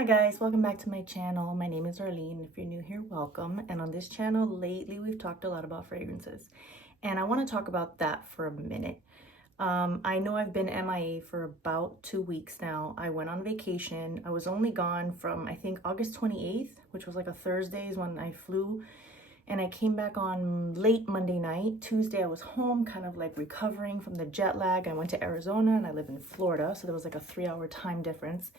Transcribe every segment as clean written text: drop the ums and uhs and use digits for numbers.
Hi guys, welcome back to my channel. My name is Arlene. If you're new here, welcome. And on this channel lately we've talked a lot about fragrances, and I want to talk about that for a minute. I know I've been MIA for about 2 weeks now. I went on vacation. I was only gone from I think August 28th, which was like a Thursday is when I flew, and I came back on late Monday night. Tuesday I was home, kind of like recovering from the jet lag. I went to Arizona and I live in Florida, so there was like a 3-hour time difference.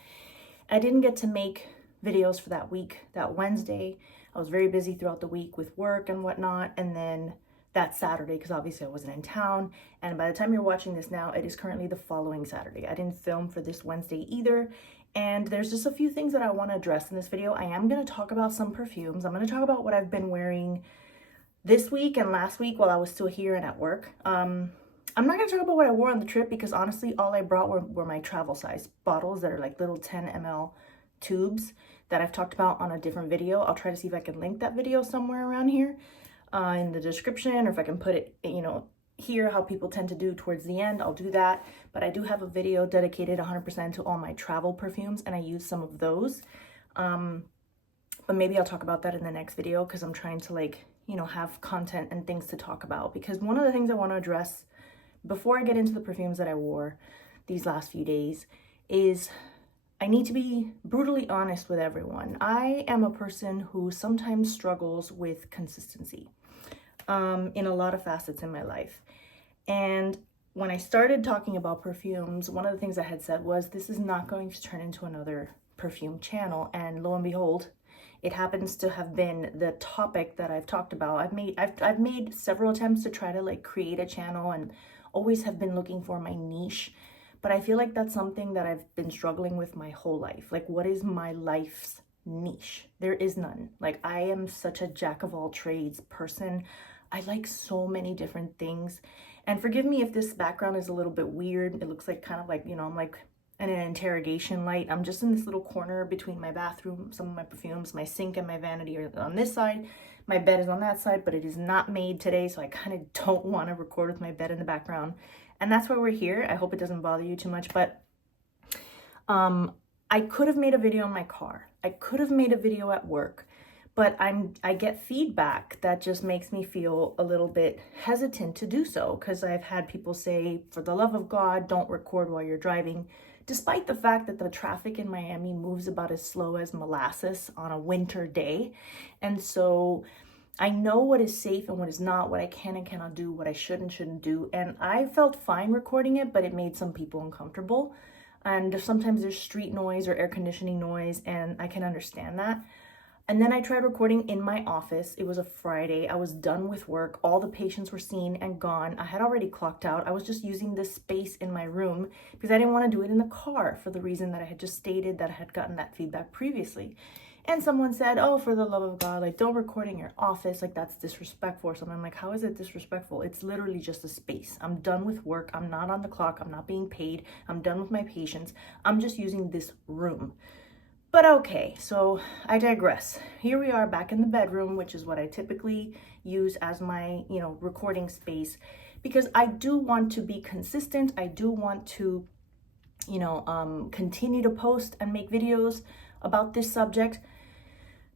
I didn't get to make videos for that week, that Wednesday. I was very busy throughout the week with work and whatnot. And then that Saturday, because obviously I wasn't in town. And by the time you're watching this now, it is currently the following Saturday. I didn't film for this Wednesday either. And there's just a few things that I want to address in this video. I am going to talk about some perfumes. I'm going to talk about what I've been wearing this week and last week while I was still here and at work. I'm not going to talk about what I wore on the trip because honestly, all I brought were my travel size bottles that are like little 10 ml tubes that I've talked about on a different video. I'll try to see if I can link that video somewhere around here in the description, or if I can put it, here, how people tend to do towards the end, I'll do that. But I do have a video dedicated 100% to all my travel perfumes, and I use some of those. But maybe I'll talk about that in the next video because I'm trying to have content and things to talk about. Because one of the things I want to address before I get into the perfumes that I wore these last few days is I need to be brutally honest with everyone. I am a person who sometimes struggles with consistency in a lot of facets in my life. And when I started talking about perfumes, one of the things I had said was this is not going to turn into another perfume channel. And lo and behold, it happens to have been the topic that I've talked about. I've made several attempts to try to create a channel and always have been looking for my niche, but I feel like that's something that I've been struggling with my whole life. Like, what is my life's niche? There is none. I am such a jack of all trades person. I like so many different things. And forgive me if this background is a little bit weird. It looks like I'm like in an interrogation light. I'm just in this little corner between my bathroom, some of my perfumes, my sink and my vanity are on this side. My bed is on that side, but it is not made today, so I kind of don't want to record with my bed in the background. And that's why we're here. I hope it doesn't bother you too much, but I could have made a video in my car. I could have made a video at work, but I get feedback that just makes me feel a little bit hesitant to do so, because I've had people say, for the love of God, don't record while you're driving, despite the fact that the traffic in Miami moves about as slow as molasses on a winter day. And so I know what is safe and what is not, what I can and cannot do, what I should and shouldn't do. And I felt fine recording it, but it made some people uncomfortable. And sometimes there's street noise or air conditioning noise, and I can understand that. And then I tried recording in my office. It was a Friday. I was done with work. All the patients were seen and gone. I had already clocked out. I was just using this space in my room because I didn't want to do it in the car for the reason that I had just stated, that I had gotten that feedback previously. And someone said, oh, for the love of God, don't record in your office. That's disrespectful or something. I'm like, how is it disrespectful? It's literally just a space. I'm done with work. I'm not on the clock. I'm not being paid. I'm done with my patients. I'm just using this room. But okay, so I digress. Here we are back in the bedroom, which is what I typically use as my, recording space, because I do want to be consistent. I do want to, continue to post and make videos about this subject.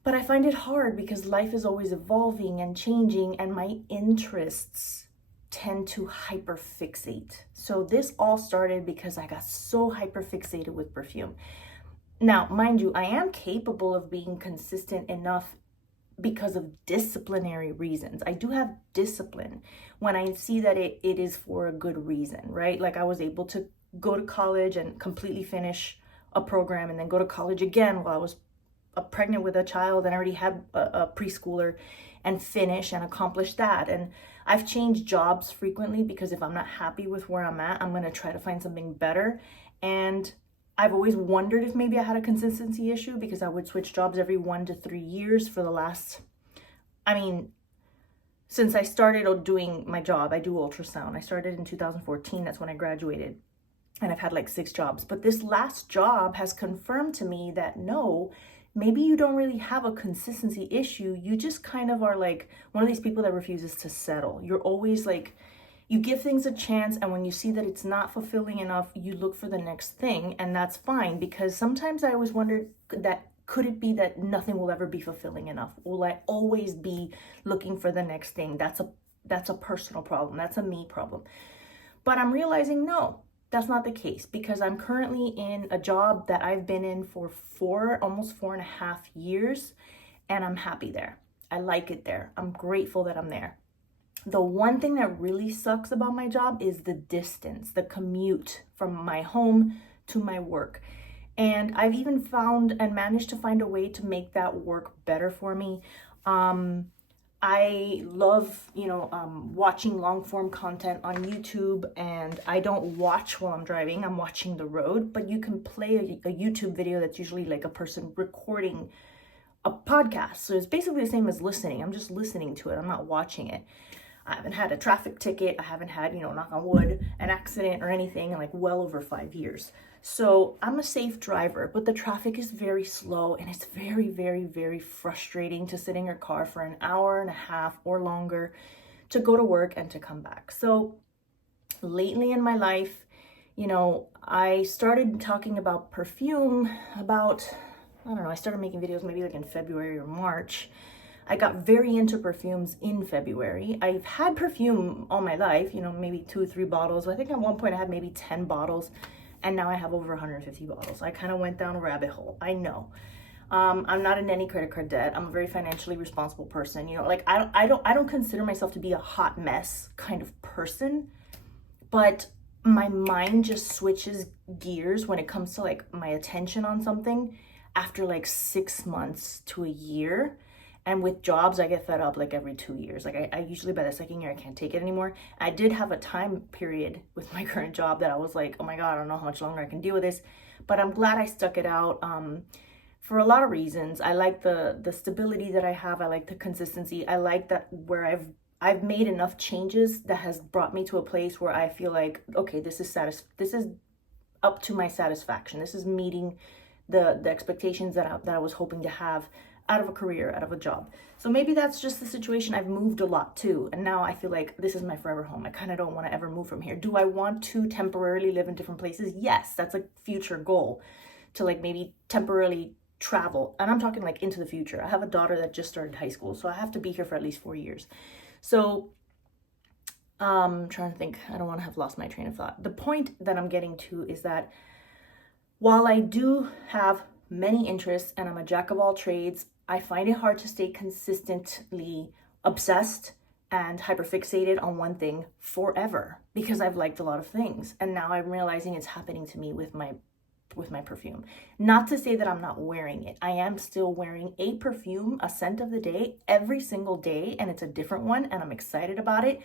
But I find it hard because life is always evolving and changing, and my interests tend to hyperfixate. So this all started because I got so hyperfixated with perfume. Now, mind you, I am capable of being consistent enough because of disciplinary reasons. I do have discipline when I see that it is for a good reason, right? Like, I was able to go to college and completely finish a program, and then go to college again while I was pregnant with a child and I already had a preschooler, and finish and accomplish that. And I've changed jobs frequently because if I'm not happy with where I'm at, I'm going to try to find something better. And I've always wondered if maybe I had a consistency issue because I would switch jobs every 1 to 3 years for the last, since I started doing my job. I do ultrasound. I started in 2014. That's when I graduated. And I've had 6 jobs. But this last job has confirmed to me that no, maybe you don't really have a consistency issue. You just kind of are one of these people that refuses to settle. You're always you give things a chance, and when you see that it's not fulfilling enough, you look for the next thing, and that's fine. Because sometimes I always wondered that, could it be that nothing will ever be fulfilling enough? Will I always be looking for the next thing? That's a personal problem. That's a me problem. But I'm realizing, no, that's not the case, because I'm currently in a job that I've been in for almost 4.5 years, and I'm happy there. I like it there. I'm grateful that I'm there. The one thing that really sucks about my job is the distance, the commute from my home to my work. And I've even found and managed to find a way to make that work better for me. I love, watching long form content on YouTube, and I don't watch while I'm driving. I'm watching the road, but you can play a YouTube video that's usually like a person recording a podcast. So it's basically the same as listening. I'm just listening to it. I'm not watching it. I haven't had a traffic ticket. I haven't had, knock on wood, an accident or anything in like well over 5 years. So I'm a safe driver, but the traffic is very slow, and it's very, very, very frustrating to sit in your car for an hour and a half or longer to go to work and to come back. So lately in my life, I started talking about perfume I started making videos maybe like in February or March. I got very into perfumes in February. I've had perfume all my life, maybe 2 or 3 bottles. I think at one point I had maybe 10 bottles, and now I have over 150 bottles. I kind of went down a rabbit hole. I know. I'm not in any credit card debt. I'm a very financially responsible person. I don't consider myself to be a hot mess kind of person, but my mind just switches gears when it comes to like my attention on something after like 6 months to a year. And with jobs, I get fed up like every 2 years. Like I usually by the second year, I can't take it anymore. I did have a time period with my current job that I was like, oh my God, I don't know how much longer I can deal with this. But I'm glad I stuck it out for a lot of reasons. I like the stability that I have. I like the consistency. I like that where I've made enough changes that has brought me to a place where I feel like, okay, this is up to my satisfaction. This is meeting the expectations that I was hoping to have out of a career, out of a job. So maybe that's just the situation. I've moved a lot too, and now I feel like this is my forever home. I kind of don't want to ever move from here. Do I want to temporarily live in different places? Yes, that's a future goal, to like maybe temporarily travel. And I'm talking like into the future. I have a daughter that just started high school, so I have to be here for at least 4 years. So I'm trying to think. I don't want to have lost my train of thought. The point that I'm getting to is that while I do have many interests and I'm a jack of all trades, I find it hard to stay consistently obsessed and hyperfixated on one thing forever, because I've liked a lot of things. And now I'm realizing it's happening to me with my perfume. Not to say that I'm not wearing it. I am still wearing a perfume, a scent of the day, every single day, and it's a different one, and I'm excited about it.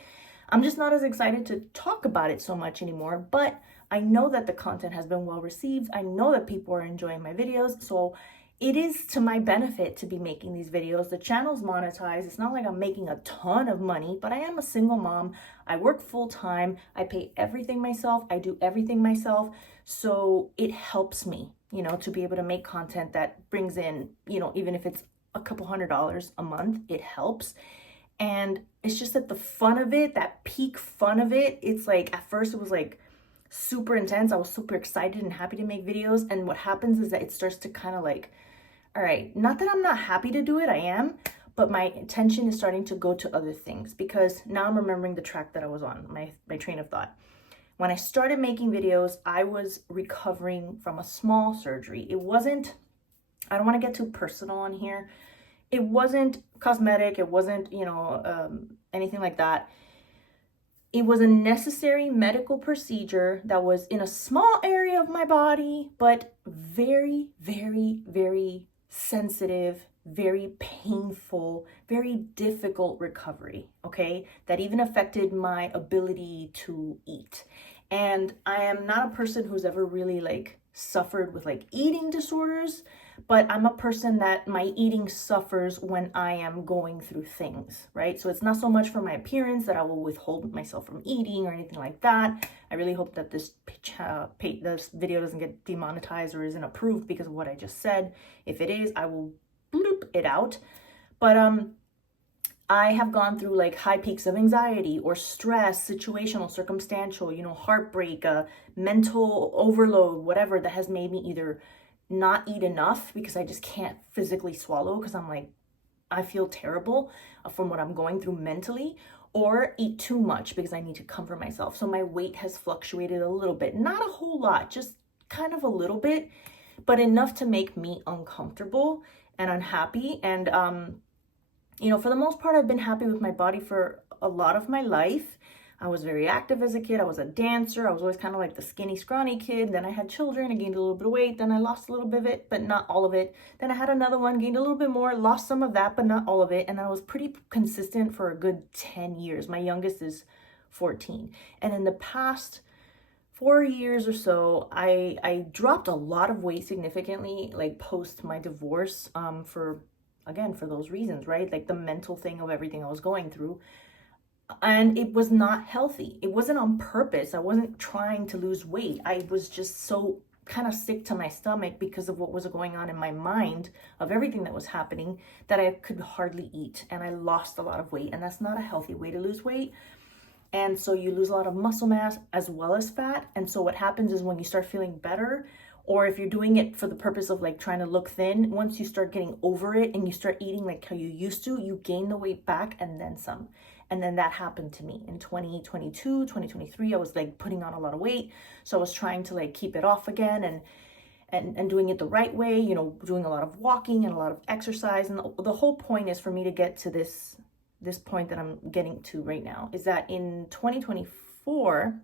I'm just not as excited to talk about it so much anymore, but I know that the content has been well received. I know that people are enjoying my videos, so it is to my benefit to be making these videos. The channel's monetized. It's not like I'm making a ton of money, but I am a single mom. I work full time. I pay everything myself. I do everything myself. So it helps me, to be able to make content that brings in, even if it's a couple $100 a month, it helps. And it's just that the fun of it, that peak fun of it, it's like, at first it was like super intense. I was super excited and happy to make videos. And what happens is that it starts to kind of like, all right, not that I'm not happy to do it, I am, but my attention is starting to go to other things, because now I'm remembering the track that I was on, my train of thought. When I started making videos, I was recovering from a small surgery. It wasn't, I don't want to get too personal on here. It wasn't cosmetic. It wasn't, anything like that. It was a necessary medical procedure that was in a small area of my body, but very, very, very sensitive, very painful, very difficult recovery, okay? That even affected my ability to eat. And I am not a person who's ever really like suffered with like eating disorders, but I'm a person that my eating suffers when I am going through things, right? So it's not so much for my appearance that I will withhold myself from eating or anything like that. I really hope that this video doesn't get demonetized or isn't approved because of what I just said. If it is, I will bloop it out. But I have gone through like high peaks of anxiety or stress, situational, circumstantial, heartbreak, mental overload, whatever, that has made me either not eat enough because I just can't physically swallow because I'm like, I feel terrible from what I'm going through mentally, or eat too much because I need to comfort myself. So my weight has fluctuated a little bit, not a whole lot, just kind of a little bit, but enough to make me uncomfortable and unhappy. And, for the most part, I've been happy with my body for a lot of my life. I was very active as a kid. I was a dancer. I was always kind of like the skinny, scrawny kid. Then I had children. I gained a little bit of weight. Then I lost a little bit of it, but not all of it. Then I had another one, gained a little bit more, lost some of that, but not all of it. And I was pretty consistent for a good 10 years. My youngest is 14. And in the past 4 years or so, I dropped a lot of weight significantly, like post my divorce, for those reasons, right? Like the mental thing of everything I was going through. And it was not healthy. It wasn't on purpose. I wasn't trying to lose weight. I was just so kind of sick to my stomach because of what was going on in my mind of everything that was happening that I could hardly eat. And I lost a lot of weight. And that's not a healthy way to lose weight. And so you lose a lot of muscle mass as well as fat. And so what happens is when you start feeling better, or if you're doing it for the purpose of like trying to look thin, once you start getting over it and you start eating like how you used to, you gain the weight back and then some. And then that happened to me in 2022, 2023. I was like putting on a lot of weight. So I was trying to like keep it off again and doing it the right way, doing a lot of walking and a lot of exercise. And the whole point is for me to get to this point that I'm getting to right now, is that in 2024,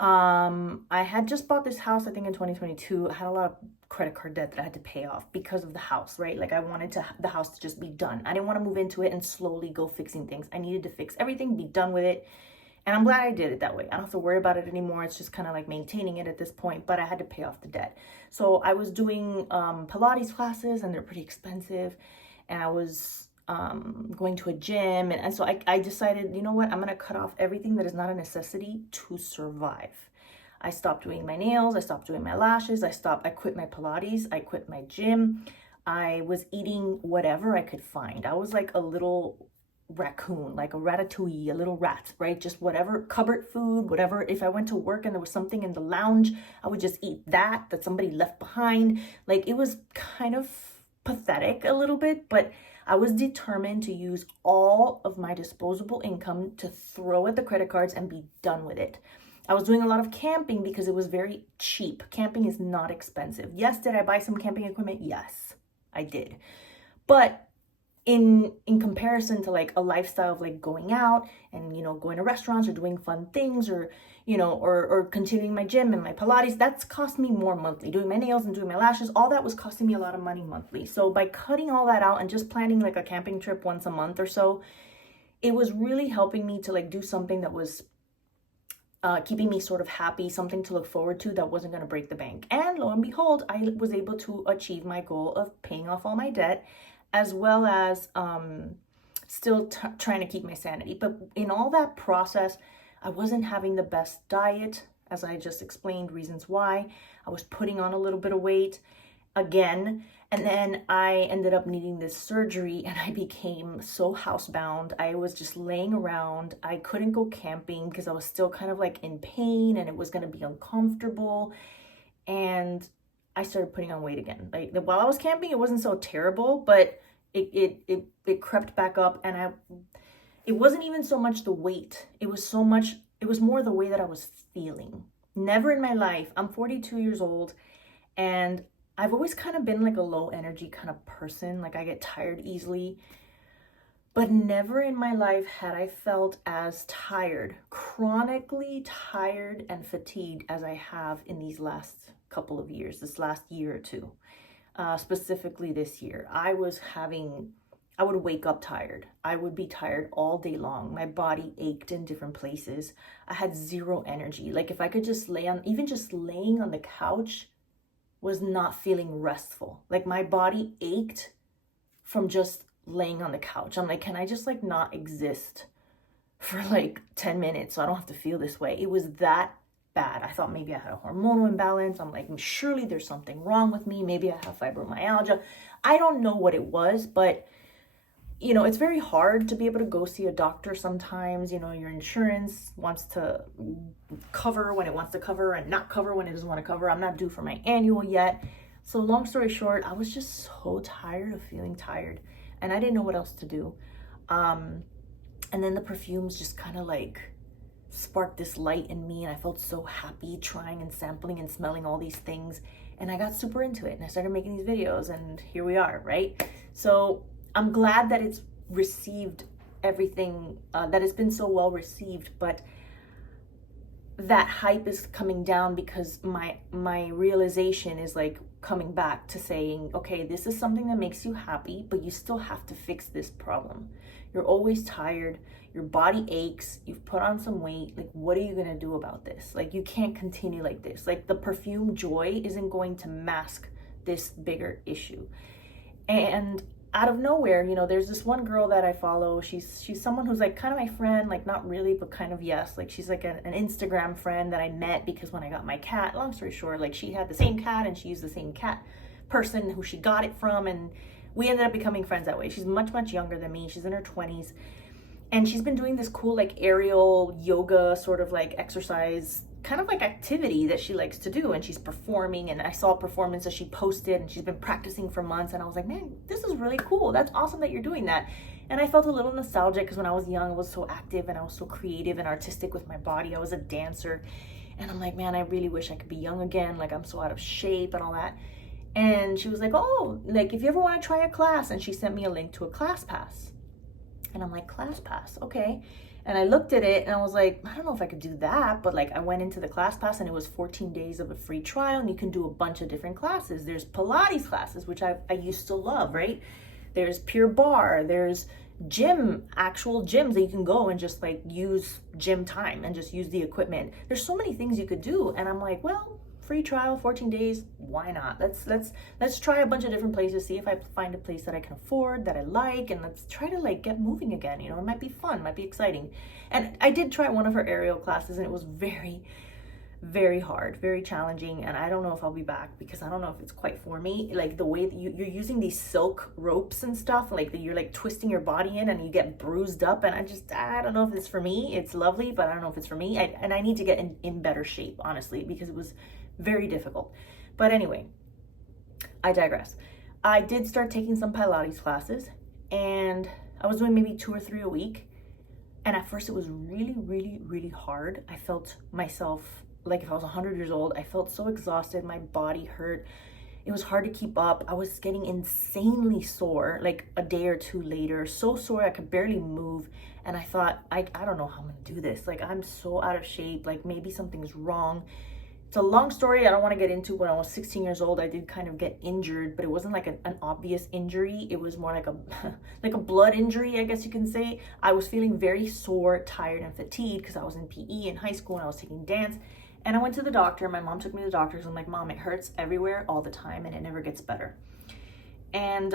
I had just bought this house, I think in 2022. I had a lot of credit card debt that I had to pay off because of the house, right? Like I wanted the house to just be done. I didn't want to move into it and slowly go fixing things. I needed to fix everything, be done with it. And I'm glad I did it that way. I don't have to worry about it anymore. It's just kind of like maintaining it at this point, but I had to pay off the debt. So I was doing Pilates classes, and they're pretty expensive. And I was going to a gym. And so I decided, you know what, I'm going to cut off everything that is not a necessity to survive. I stopped doing my nails. I stopped doing my lashes. I quit my Pilates. I quit my gym. I was eating whatever I could find. I was like a little raccoon, like a ratatouille, a little rat, right? Just whatever, cupboard food, whatever. If I went to work and there was something in the lounge, I would just eat that somebody left behind. Like it was kind of pathetic a little bit, but I was determined to use all of my disposable income to throw at the credit cards and be done with it. I was doing a lot of camping because it was very cheap. Camping is not expensive. Yes, did I buy some camping equipment? Yes, I did. But in comparison to like a lifestyle of like going out and, going to restaurants or doing fun things or, or continuing my gym and my Pilates, that's cost me more monthly. Doing my nails and doing my lashes, all that was costing me a lot of money monthly. So by cutting all that out and just planning like a camping trip once a month or so, it was really helping me to like do something that was keeping me sort of happy, something to look forward to that wasn't going to break the bank. And lo and behold, I was able to achieve my goal of paying off all my debt, as well as still trying to keep my sanity. But in all that process, I wasn't having the best diet, as I just explained reasons why. I was putting on a little bit of weight again. And then I ended up needing this surgery, and I became so housebound. I was just laying around. I couldn't go camping because I was still kind of like in pain and it was going to be uncomfortable. And I started putting on weight again. Like while I was camping, it wasn't so terrible, but it crept back up, and it wasn't even so much the weight. It was more the way that I was feeling. Never in my life. I'm 42 years old, and I've always kind of been like a low energy kind of person. Like I get tired easily, but never in my life had I felt as tired, chronically tired and fatigued as I have in these last couple of years, this last year or two, specifically this year. I would wake up tired. I would be tired all day long. My body ached in different places. I had zero energy. Like if I could just even just laying on the couch was not feeling restful. Like my body ached from just laying on the couch. I'm like, can I just like not exist for like 10 minutes so I don't have to feel this way? It was that bad. I thought maybe I had a hormonal imbalance. I'm like, surely there's something wrong with me. Maybe I have fibromyalgia. I don't know what it was, but you know, it's very hard to be able to go see a doctor sometimes. You know, your insurance wants to cover when it wants to cover and not cover when it doesn't want to cover. I'm not due for my annual yet. So long story short, I was just so tired of feeling tired, and I didn't know what else to do. And then the perfumes just kind of like sparked this light in me, and I felt so happy trying and sampling and smelling all these things, and I got super into it, and I started making these videos, and here we are, right? So I'm glad that it's received everything, that it's been so well received, but that hype is coming down because my realization is like coming back to saying, okay, this is something that makes you happy, but you still have to fix this problem. You're always tired, your body aches, you've put on some weight, like what are you gonna do about this? Like you can't continue like this. Like the perfume joy isn't going to mask this bigger issue. And out of nowhere, you know, there's this one girl that I follow. She's someone who's like kind of my friend, like not really, but kind of yes. Like she's like an Instagram friend that I met because when I got my cat, long story short, like she had the same cat and she used the same cat person who she got it from, and we ended up becoming friends that way. She's much, much younger than me. She's in her 20s. And she's been doing this cool like aerial yoga sort of like exercise kind of like activity that she likes to do, and she's performing, and I saw a performance that she posted and she's been practicing for months, and I was like, man, this is really cool. That's awesome that you're doing that. And I felt a little nostalgic because when I was young I was so active and I was so creative and artistic with my body. I was a dancer, and I'm like, man, I really wish I could be young again. Like I'm so out of shape and all that. And she was like, oh, like if you ever want to try a class, and she sent me a link to a class pass. And I'm like, class pass, okay. And I looked at it and I was like, I don't know if I could do that, but like I went into the class pass and it was 14 days of a free trial, and you can do a bunch of different classes. There's Pilates classes, which I used to love, right? There's Pure Barre, there's actual gyms that you can go and just like use gym time and just use the equipment. There's so many things you could do. And I'm like, well, free trial, 14 days, why not? Let's try a bunch of different places, see if I find a place that I can afford, that I like, and let's try to like get moving again. You know, it might be fun, might be exciting. And I did try one of her aerial classes, and it was very, very hard, very challenging, and I don't know if I'll be back because I don't know if it's quite for me. Like the way that you're using these silk ropes and stuff, like that you're like twisting your body in and you get bruised up, and I don't know if it's for me. It's lovely, but I don't know if it's for me. And I need to get in better shape, honestly, because it was very difficult. But anyway, I digress. I did start taking some Pilates classes, and I was doing maybe 2 or 3 a week. And at first it was really, really, really hard. I felt myself like if I was 100 years old. I felt so exhausted. My body hurt. It was hard to keep up. I was getting insanely sore like a day or 2 later. So sore I could barely move. And I thought, I don't know how I'm gonna do this. Like I'm so out of shape. Like maybe something's wrong. It's a long story I don't want to get into. When I was 16 years old, I did kind of get injured, but it wasn't like an obvious injury. It was more like a like a blood injury, I guess you can say. I was feeling very sore, tired, and fatigued because I was in PE in high school and I was taking dance. And I went to the doctor. My mom took me to the doctor. So I'm like, Mom, it hurts everywhere all the time and it never gets better. And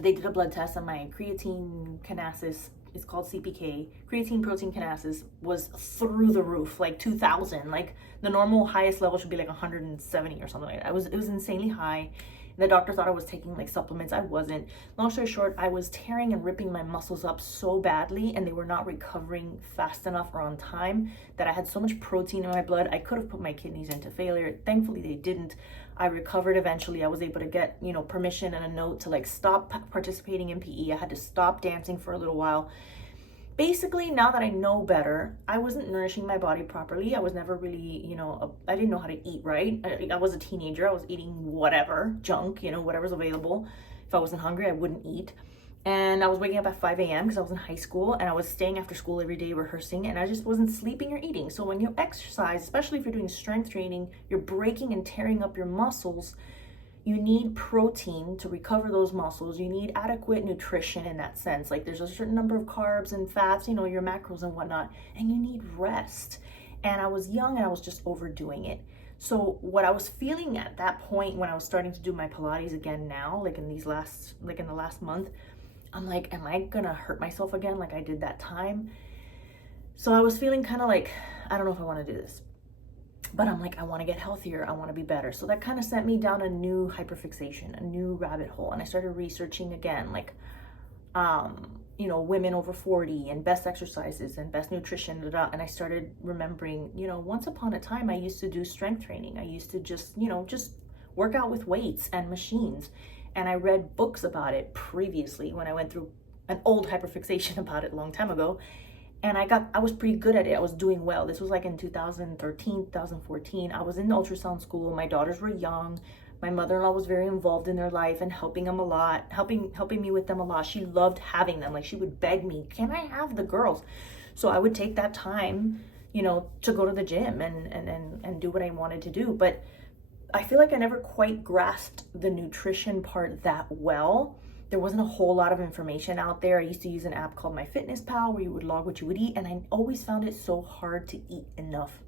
they did a blood test, and my creatine kinases, it's called CPK, creatine protein kinases, was through the roof, like 2,000. Like the normal highest level should be like 170 or something like that. It was insanely high. The doctor thought I was taking like supplements. I wasn't. Long story short, I was tearing and ripping my muscles up so badly, and they were not recovering fast enough or on time, that I had so much protein in my blood. I could have put my kidneys into failure. Thankfully, they didn't. I recovered eventually. I was able to get, you know, permission and a note to like stop participating in PE. I had to stop dancing for a little while. Basically, now that I know better, I wasn't nourishing my body properly. I was never really, you know, I didn't know how to eat right. I was a teenager. I was eating whatever, junk, you know, whatever's available. If I wasn't hungry, I wouldn't eat. And I was waking up at 5 a.m. because I was in high school, and I was staying after school every day rehearsing, and I just wasn't sleeping or eating. So when you exercise, especially if you're doing strength training, you're breaking and tearing up your muscles. You need protein to recover those muscles. You need adequate nutrition in that sense. Like there's a certain number of carbs and fats, you know, your macros and whatnot, and you need rest. And I was young and I was just overdoing it. So what I was feeling at that point when I was starting to do my Pilates again now, like in the last month, I'm like, am I gonna hurt myself again like I did that time? So I was feeling kind of like, I don't know if I want to do this. But I'm like, I want to get healthier. I want to be better. So that kind of sent me down a new hyperfixation, a new rabbit hole. And I started researching again, like, women over 40 and best exercises and best nutrition, and I started remembering, once upon a time I used to do strength training. I used to just work out with weights and machines. And I read books about it previously when I went through an old hyperfixation about it a long time ago. And I was pretty good at it. I was doing well. This was like in 2013, 2014. I was in ultrasound school. My daughters were young. My mother-in-law was very involved in their life and helping them a lot, helping me with them a lot. She loved having them. Like, she would beg me, can I have the girls? So I would take that time, to go to the gym and do what I wanted to do. But I feel like I never quite grasped the nutrition part that well. There wasn't a whole lot of information out there. I used to use an app called MyFitnessPal where you would log what you would eat, and I always found it so hard to eat enough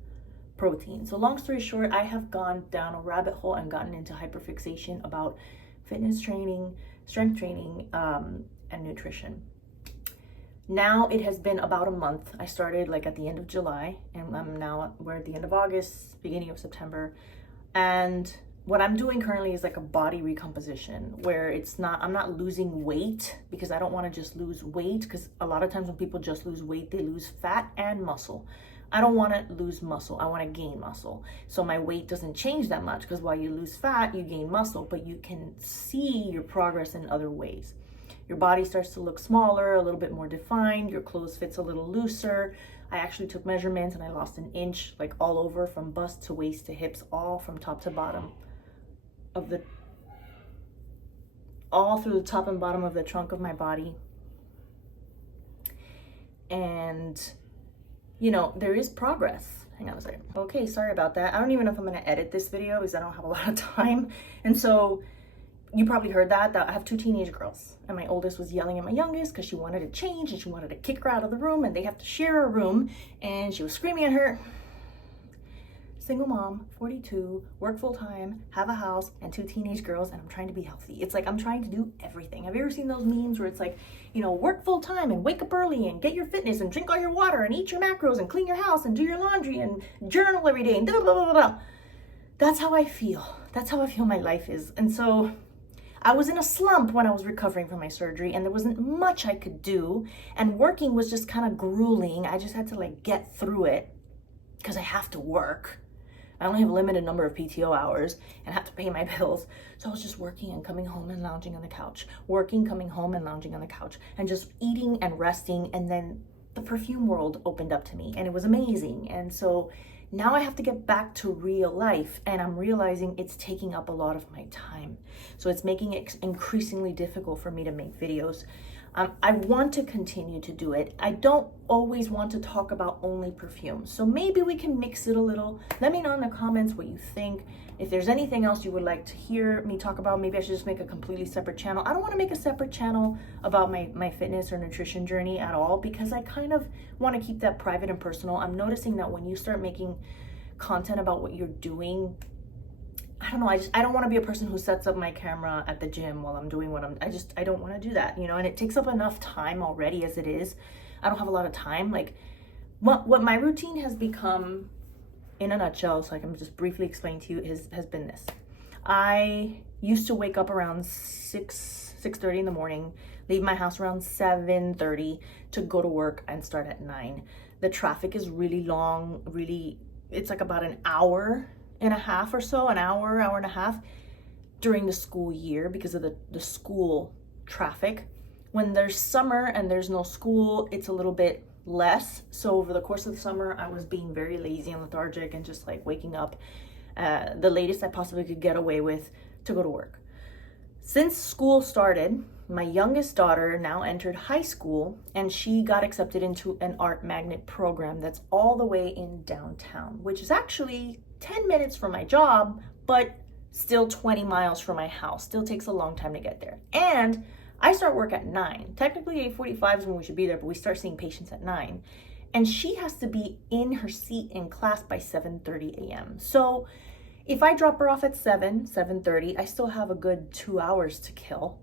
protein. So long story short, I have gone down a rabbit hole and gotten into hyperfixation about fitness training, strength training, and nutrition. Now it has been about a month. I started like at the end of July, and we're at the end of August, beginning of September. And what I'm doing currently is like a body recomposition where I'm not losing weight, because I don't want to just lose weight, because a lot of times when people just lose weight, they lose fat and muscle. I don't want to lose muscle. I want to gain muscle. So my weight doesn't change that much, because while you lose fat, you gain muscle, but you can see your progress in other ways. Your body starts to look smaller, a little bit more defined. Your clothes fits a little looser. I actually took measurements and I lost an inch, like all over, from bust to waist to hips, all from top to bottom all through the top and bottom of the trunk of my body. And there is progress. Hang on a second. Okay, sorry about that. I don't even know if I'm gonna edit this video because I don't have a lot of time. And so you probably heard that I have 2 teenage girls, and my oldest was yelling at my youngest because she wanted to change and she wanted to kick her out of the room, and they have to share a room, and she was screaming at her. Single mom, 42, work full time, have a house and 2 teenage girls, and I'm trying to be healthy. It's like I'm trying to do everything. Have you ever seen those memes where it's like, work full time and wake up early and get your fitness and drink all your water and eat your macros and clean your house and do your laundry and journal every day and blah, blah, blah, blah. That's how I feel. That's how I feel my life is. And so I was in a slump when I was recovering from my surgery, and there wasn't much I could do, and working was just kind of grueling. I just had to get through it because I have to work. I only have a limited number of PTO hours and have to pay my bills. So I was just working and coming home and lounging on the couch, working, coming home and lounging on the couch, and just eating and resting. And then the perfume world opened up to me, and it was amazing. And so now I have to get back to real life, and I'm realizing it's taking up a lot of my time. So it's making it increasingly difficult for me to make videos. I want to continue to do it. I don't always want to talk about only perfume. So maybe we can mix it a little. Let me know in the comments what you think. If there's anything else you would like to hear me talk about, maybe I should just make a completely separate channel. I don't want to make a separate channel about my fitness or nutrition journey at all, because I kind of want to keep that private and personal. I'm noticing that when you start making content about what you're doing, I don't know, I don't want to be a person who sets up my camera at the gym while I'm doing I don't want to do that, and it takes up enough time already as it is. I don't have a lot of time. Like, what my routine has become, in a nutshell, so I can just briefly explain to you, has been this. I used to wake up around 6:30 in the morning, leave my house around 7:30 to go to work and start at 9. The traffic is really long, it's like about an hour and a half or so, hour and a half during the school year because of the school traffic. When there's summer and there's no school, it's a little bit less. So over the course of the summer, I was being very lazy and lethargic and just waking up the latest I possibly could get away with to go to work. Since school started, my youngest daughter now entered high school, and she got accepted into an art magnet program that's all the way in downtown, which is actually 10 minutes from my job, but still 20 miles from my house. Still takes a long time to get there. And I start work at 9. Technically 8:45 is when we should be there, but we start seeing patients at 9. And she has to be in her seat in class by 7:30 a.m. So if I drop her off at 7:30, I still have a good 2 hours to kill.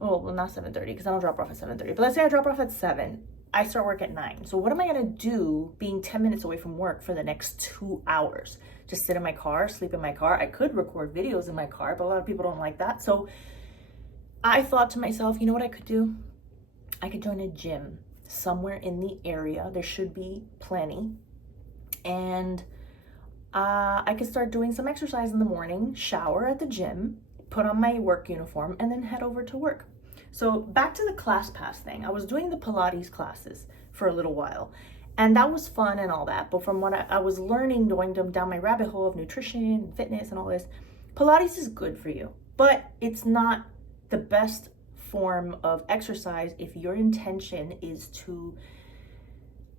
Well, not 7:30, because I don't drop her off at 7:30. But let's say I drop her off at 7. I start work at 9. So what am I gonna do being 10 minutes away from work for the next 2 hours? Just sit in my car, sleep in my car? I could record videos in my car, but a lot of people don't like that. So I thought to myself, you know what I could do? I could join a gym somewhere in the area. There should be plenty. And I could start doing some exercise in the morning, shower at the gym, put on my work uniform, and then head over to work. So back to the ClassPass thing. I was doing the Pilates classes for a little while, and that was fun and all that. But from what I was learning, going down my rabbit hole of nutrition and fitness and all this, Pilates is good for you, but it's not the best form of exercise if your intention is to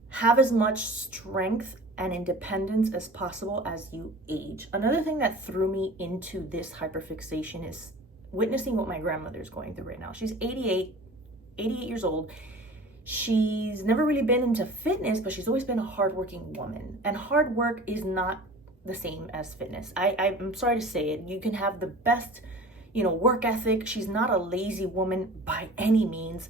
have as much strength and independence as possible as you age. Another thing that threw me into this hyperfixation is witnessing what my grandmother's going through right now. She's 88 years old. She's never really been into fitness, but she's always been a hardworking woman. And hard work is not the same as fitness. I'm sorry to say it. You can have the best, work ethic. She's not a lazy woman by any means,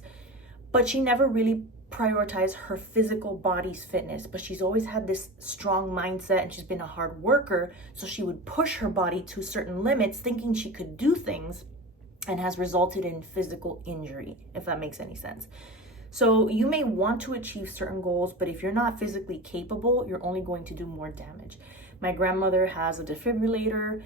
but she never really prioritized her physical body's fitness. But she's always had this strong mindset, and she's been a hard worker. So she would push her body to certain limits, thinking she could do things, and has resulted in physical injury, if that makes any sense. So you may want to achieve certain goals, but if you're not physically capable, you're only going to do more damage. My grandmother has a defibrillator.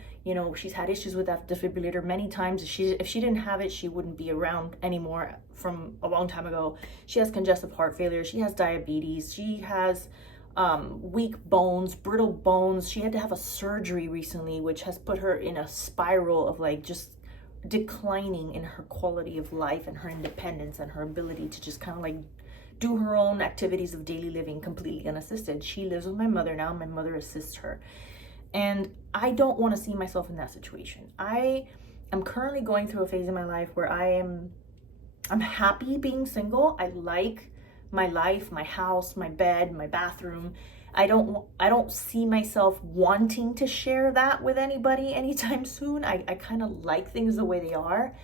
She's had issues with that defibrillator many times. If she didn't have it, she wouldn't be around anymore from a long time ago. She has congestive heart failure. She has diabetes. She has weak bones, brittle bones. She had to have a surgery recently, which has put her in a spiral of just declining in her quality of life and her independence and her ability to just kind of do her own activities of daily living completely unassisted. She lives with my mother now. My mother assists her. And I don't want to see myself in that situation. I am currently going through a phase in my life where I'm happy being single. I like my life, my house, my bed, my bathroom. I don't see myself wanting to share that with anybody anytime soon. I kind of like things the way they are.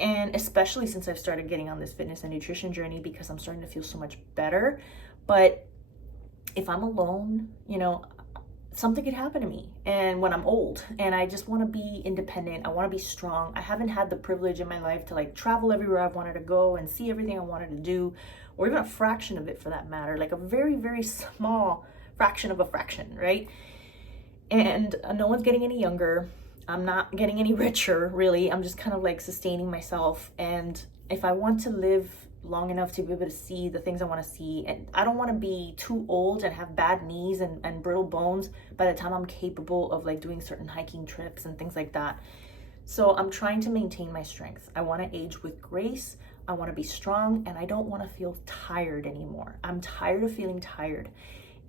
And especially since I've started getting on this fitness and nutrition journey, because I'm starting to feel so much better. But if I'm alone, something could happen to me. And when I'm old, and I just want to be independent, I want to be strong. I haven't had the privilege in my life to travel everywhere I've wanted to go and see everything I wanted to do, or even a fraction of it for that matter, a very, very small fraction of a fraction, right? And no one's getting any younger. I'm not getting any richer, really. I'm just kind of sustaining myself. And if I want to live long enough to be able to see the things I want to see, and I don't want to be too old and have bad knees and brittle bones by the time I'm capable of doing certain hiking trips and things like that. So I'm trying to maintain my strength. I want to age with grace. I want to be strong, and I don't want to feel tired anymore. I'm tired of feeling tired.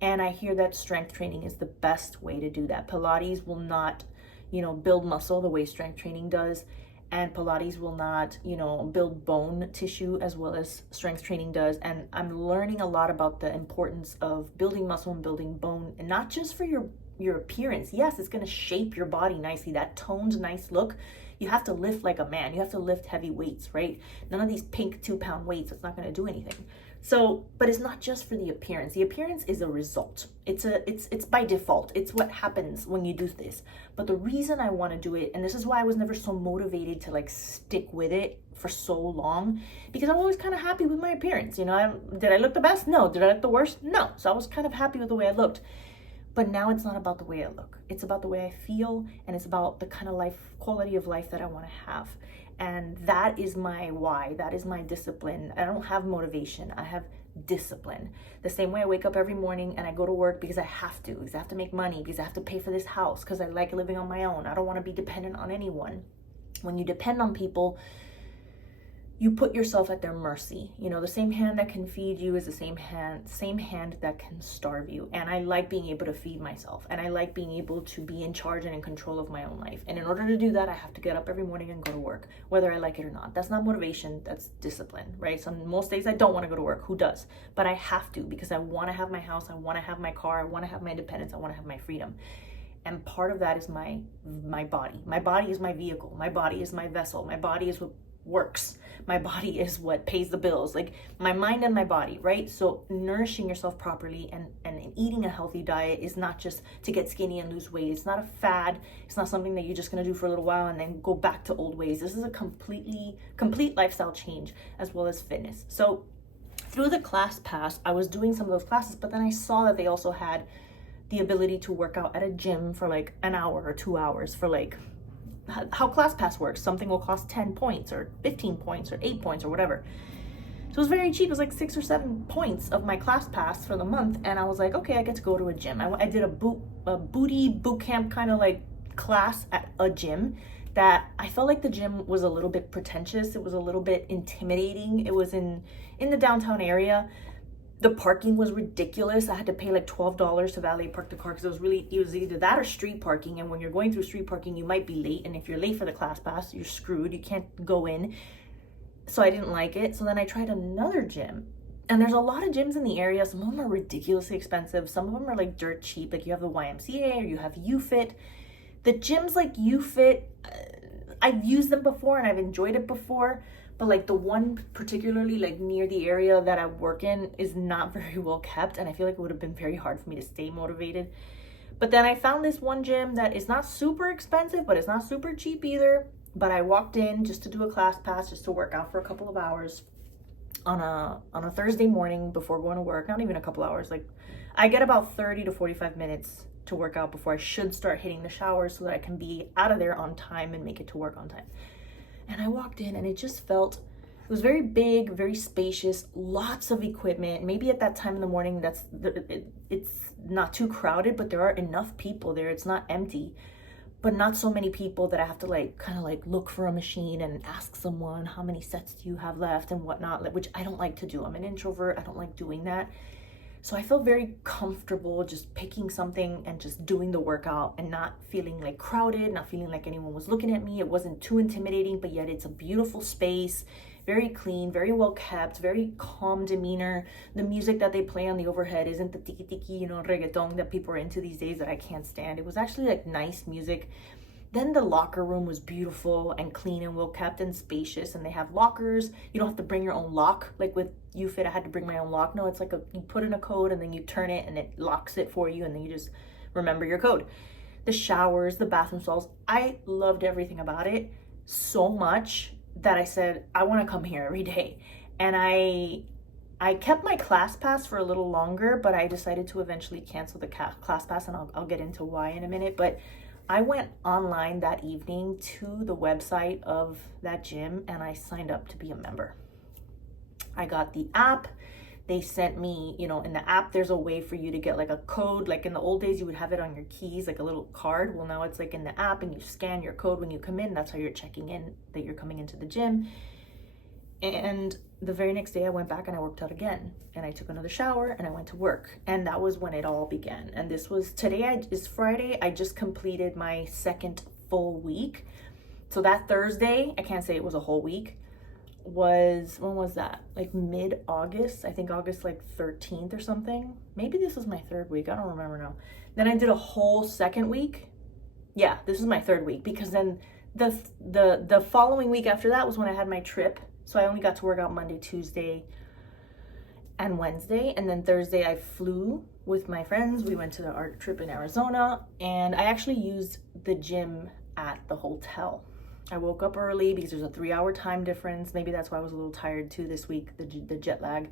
And I hear that strength training is the best way to do that. Pilates will not build muscle the way strength training does. And Pilates will not, build bone tissue as well as strength training does. And I'm learning a lot about the importance of building muscle and building bone, and not just for your appearance. Yes, it's going to shape your body nicely. That toned, nice look. You have to lift like a man. You have to lift heavy weights, right? None of these pink 2-pound weights. It's not going to do anything. So, but it's not just for the appearance. The appearance is a result. It's by default. It's what happens when you do this. But the reason I want to do it, and this is why I was never so motivated to stick with it for so long, because I'm always kind of happy with my appearance. Did I look the best? No. Did I look the worst? No. So I was kind of happy with the way I looked. But now it's not about the way I look. It's about the way I feel, and it's about the kind of quality of life that I want to have. And that is my why. That is my discipline. I don't have motivation. I have discipline. The same way I wake up every morning and I go to work because I have to, because I have to make money, because I have to pay for this house, because I like living on my own. I don't want to be dependent on anyone. When you depend on people, you put yourself at their mercy. The same hand that can feed you is the same hand that can starve you. And I like being able to feed myself, and I like being able to be in charge and in control of my own life. And in order to do that, I have to get up every morning and go to work, whether I like it or not. That's not motivation, that's discipline, right? So most days I don't want to go to work. Who does? But I have to, because I want to have my house, I want to have my car, I want to have my independence, I want to have my freedom. And part of that is my body. My body is my vehicle. My body is my vessel. My body is what works. My body is what pays the bills, like my mind and my body, right? So nourishing yourself properly and eating a healthy diet is not just to get skinny and lose weight. It's not a fad. It's not something that you're just gonna do for a little while and then go back to old ways. This is a complete lifestyle change as well as fitness. So through the class pass, I was doing some of those classes, but then I saw that they also had the ability to work out at a gym for like an hour or 2 hours for like how ClassPass works. Something will cost 10 points or 15 points or 8 points or whatever. So it was very cheap. It was like 6 or 7 points of my ClassPass for the month. And I was like, okay, I get to go to a gym. I did a booty boot camp kind of like class at a gym that I felt like the gym was a little bit pretentious. It was a little bit intimidating. It was in the downtown area. The parking was ridiculous. I had to pay like $12 to valet park the car because it was either that or street parking. And when you're going through street parking, you might be late. And if you're late for the class pass, you're screwed. You can't go in. So I didn't like it. So then I tried another gym. And there's a lot of gyms in the area. Some of them are ridiculously expensive. Some of them are like dirt cheap. Like you have the YMCA or you have UFit. The gyms like UFit, I've used them before and I've enjoyed it before. But like the one particularly like near the area that I work in is not very well kept. And I feel like it would have been very hard for me to stay motivated. But then I found this one gym that is not super expensive, but it's not super cheap either. But I walked in just to do a class pass, just to work out for a couple of hours on a Thursday morning before going to work. Not even a couple hours. Like I get about 30 to 45 minutes to work out before I should start hitting the shower so that I can be out of there on time and make it to work on time. And I walked in and it just felt, it was very big, very spacious, lots of equipment. Maybe at that time in the morning, it's not too crowded, but there are enough people there. It's not empty, but not so many people that I have to like kind of like look for a machine and ask someone how many sets do you have left and whatnot, which I don't like to do. I'm an introvert. I don't like doing that. So I felt very comfortable just picking something and just doing the workout and not feeling like crowded, not feeling like anyone was looking at me. It wasn't too intimidating, but yet it's a beautiful space, very clean, very well kept, very calm demeanor. The music that they play on the overhead isn't the tiki tiki, reggaeton that people are into these days that I can't stand. It was actually like nice music. Then the locker room was beautiful and clean and well kept and spacious, and they have lockers. You don't have to bring your own lock. Like with UFit, I had to bring my own lock. No, it's like you put in a code and then you turn it and it locks it for you and then you just remember your code. The showers, the bathroom stalls, I loved everything about it so much that I said, I want to come here every day. And I kept my class pass for a little longer, but I decided to eventually cancel the class pass, and I'll get into why in a minute. But I went online that evening to the website of that gym and I signed up to be a member. I got the app. They sent me, in the app, there's a way for you to get like a code. Like in the old days, you would have it on your keys, like a little card. Well, now it's like in the app and you scan your code when you come in. That's how you're checking in that you're coming into the gym. And the very next day I went back and I worked out again, and I took another shower and I went to work, and that was when it all began. And this was is Friday. I just completed my second full week. So that Thursday, I can't say it was a whole week, when was that? Like mid-August, I think August like 13th or something. Maybe this was my third week. I don't remember now. Then I did a whole second week. Yeah, this is my third week, because then the following week after that was when I had my trip. So I only got to work out Monday, Tuesday, and Wednesday. And then Thursday I flew with my friends. We went to the art trip in Arizona, and I actually used the gym at the hotel. I woke up early because there's a 3-hour time difference. Maybe that's why I was a little tired too this week, the jet lag.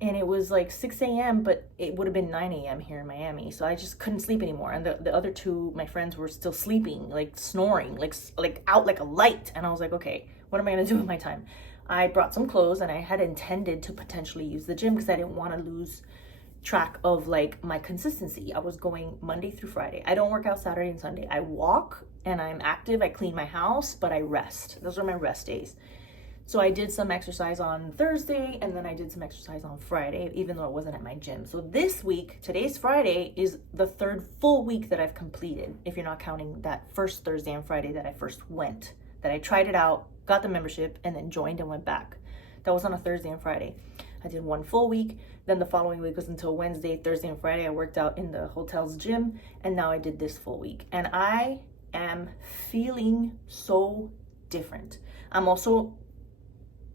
And it was like 6 a.m., but it would have been 9 a.m. here in Miami. So I just couldn't sleep anymore. And the other two, my friends, were still sleeping, like snoring, like out like a light. And I was like, okay, what am I gonna do with my time? I brought some clothes, and I had intended to potentially use the gym because I didn't want to lose track of like my consistency. I was going Monday through Friday. I don't work out Saturday and Sunday. I walk and I'm active. I clean my house, but I rest. Those are my rest days. So I did some exercise on Thursday, and then I did some exercise on Friday, even though it wasn't at my gym. So this week, today's Friday, is the third full week that I've completed, if you're not counting that first Thursday and Friday that I first went, that I tried it out, got the membership, and then joined and went back. That was on a Thursday and Friday. I did one full week. Then the following week was until Wednesday, Thursday, and Friday. I worked out in the hotel's gym, and now I did this full week. And I am feeling so different. I'm also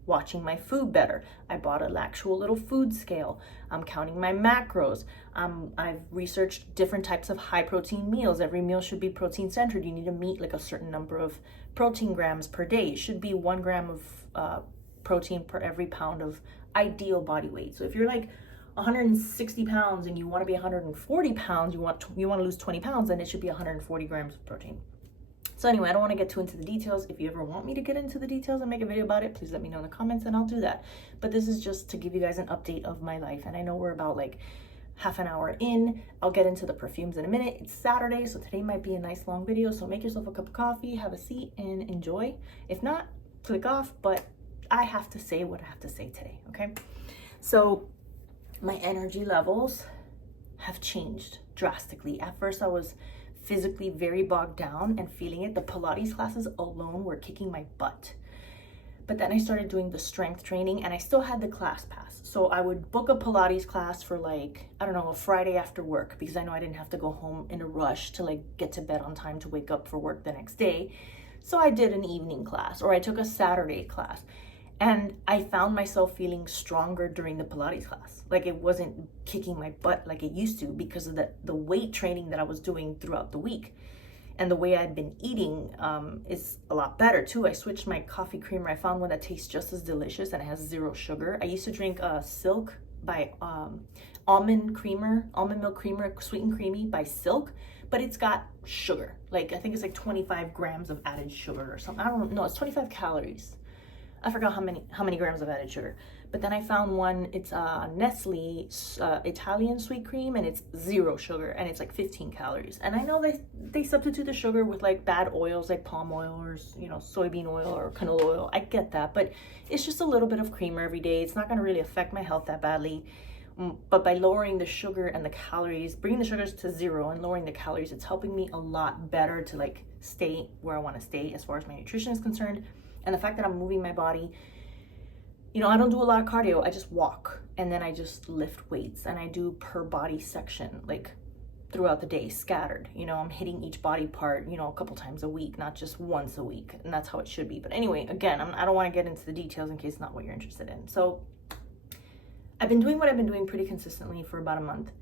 watching my food better. I bought an actual little food scale. I'm counting my macros. I've researched different types of high protein meals. Every meal should be protein centered. You need to meet like a certain number of protein grams per day. It should be 1 gram of protein per every pound of ideal body weight. So if you're like 160 pounds and you want to be 140 pounds, you want to lose 20 pounds, then it should be 140 grams of protein. So anyway, I don't want to get too into the details. If you ever want me to get into the details and make a video about it, please let me know in the comments and I'll do that. But this is just to give you guys an update of my life. And I know we're about like half an hour in. I'll get into the perfumes in a minute. It's Saturday, so today might be a nice long video. So make yourself a cup of coffee, have a seat, and enjoy. If not, click off. But I have to say what I have to say today, okay? So my energy levels have changed drastically. At first, I was physically very bogged down and feeling it. The Pilates classes alone were kicking my butt. But then I started doing the strength training and I still had the class pass. So I would book a Pilates class for like, I don't know, a Friday after work, because I know I didn't have to go home in a rush to like get to bed on time to wake up for work the next day. So I did an evening class, or I took a Saturday class. And I found myself feeling stronger during the Pilates class. Like it wasn't kicking my butt like it used to, because of the weight training that I was doing throughout the week. And the way I'd been eating is a lot better too. I switched my coffee creamer. I found one that tastes just as delicious and it has 0 sugar. I used to drink Silk by almond milk creamer, sweet and creamy by Silk, but it's got sugar. Like I think it's like 25 grams of added sugar or something. I don't know, it's 25 calories. I forgot how many grams of added sugar. But then I found one, it's Nestle Italian sweet cream, and it's 0 sugar, and it's like 15 calories. And I know they substitute the sugar with like bad oils like palm oil or, you know, soybean oil or canola oil. I get that, but it's just a little bit of creamer every day. It's not gonna really affect my health that badly. But by lowering the sugar and the calories, bringing the sugars to 0 and lowering the calories, it's helping me a lot better to like stay where I wanna stay as far as my nutrition is concerned. And the fact that I'm moving my body, you know, I don't do a lot of cardio. I just walk and then I just lift weights, and I do per body section, like throughout the day, scattered. You know, I'm hitting each body part, you know, a couple times a week, not just once a week. And that's how it should be. But anyway, again, I don't want to get into the details in case it's not what you're interested in. So I've been doing what I've been doing pretty consistently for about a month,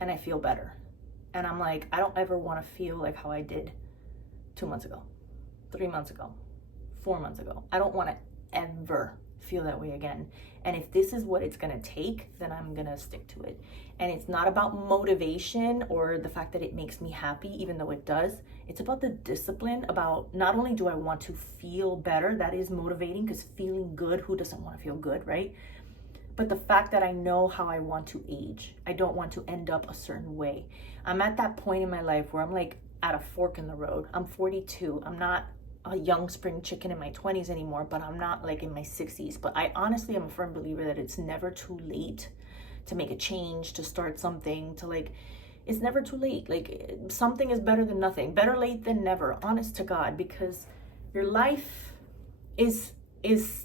and I feel better. And I'm like, I don't ever want to feel like how I did 2 months ago, 3 months ago, 4 months ago. I don't want to ever feel that way again. And if this is what it's going to take, then I'm going to stick to it. And it's not about motivation or the fact that it makes me happy, even though it does. It's about the discipline, about not only do I want to feel better, that is motivating, because feeling good, who doesn't want to feel good, right? But the fact that I know how I want to age. I don't want to end up a certain way. I'm at that point in my life where I'm like at a fork in the road. I'm 42. I'm not a young spring chicken in my 20s anymore, but I'm not like in my 60s. But I honestly am a firm believer that it's never too late to make a change, to start something, to like, it's never too late. Like something is better than nothing, better late than never, honest to God, because your life is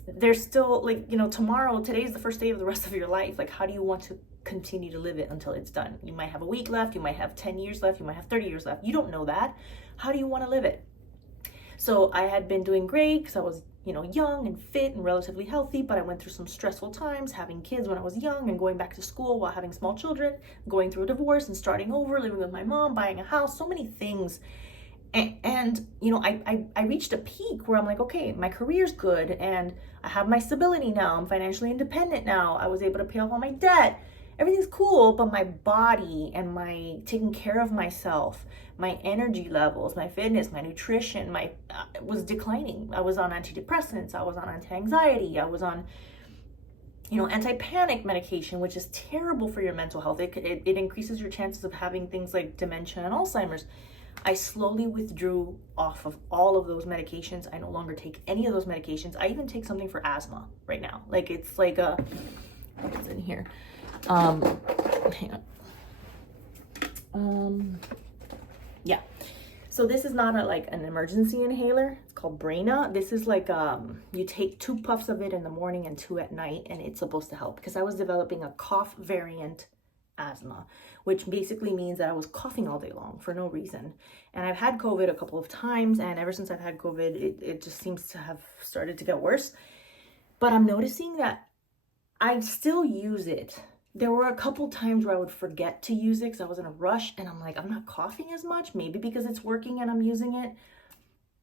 there's still like, you know, tomorrow, today is the first day of the rest of your life. Like, how do you want to continue to live it until it's done? You might have a week left, you might have 10 years left, you might have 30 years left. You don't know that. How do you want to live it? So I had been doing great because I was, you know, young and fit and relatively healthy, but I went through some stressful times, having kids when I was young and going back to school while having small children, going through a divorce and starting over, living with my mom, buying a house, so many things. And you know, I reached a peak where I'm like, okay, my career's good and I have my stability now. I'm financially independent now. I was able to pay off all my debt. Everything's cool, but my body and my taking care of myself, my energy levels, my fitness, my nutrition, was declining. I was on antidepressants, I was on anti-anxiety, I was on, you know, anti-panic medication, which is terrible for your mental health. It increases your chances of having things like dementia and Alzheimer's. I slowly withdrew off of all of those medications. I no longer take any of those medications. I even take something for asthma right now. Like it's like what's in here? Hang on. Yeah. So this is not like an emergency inhaler. It's called Brena. This is like, you take 2 puffs of it in the morning and 2 at night, and it's supposed to help, because I was developing a cough variant asthma, which basically means that I was coughing all day long for no reason. And I've had COVID a couple of times, and ever since I've had COVID, it just seems to have started to get worse. But I'm noticing that I still use it. There were a couple times where I would forget to use it because I was in a rush, and I'm like, I'm not coughing as much, maybe because it's working and I'm using it.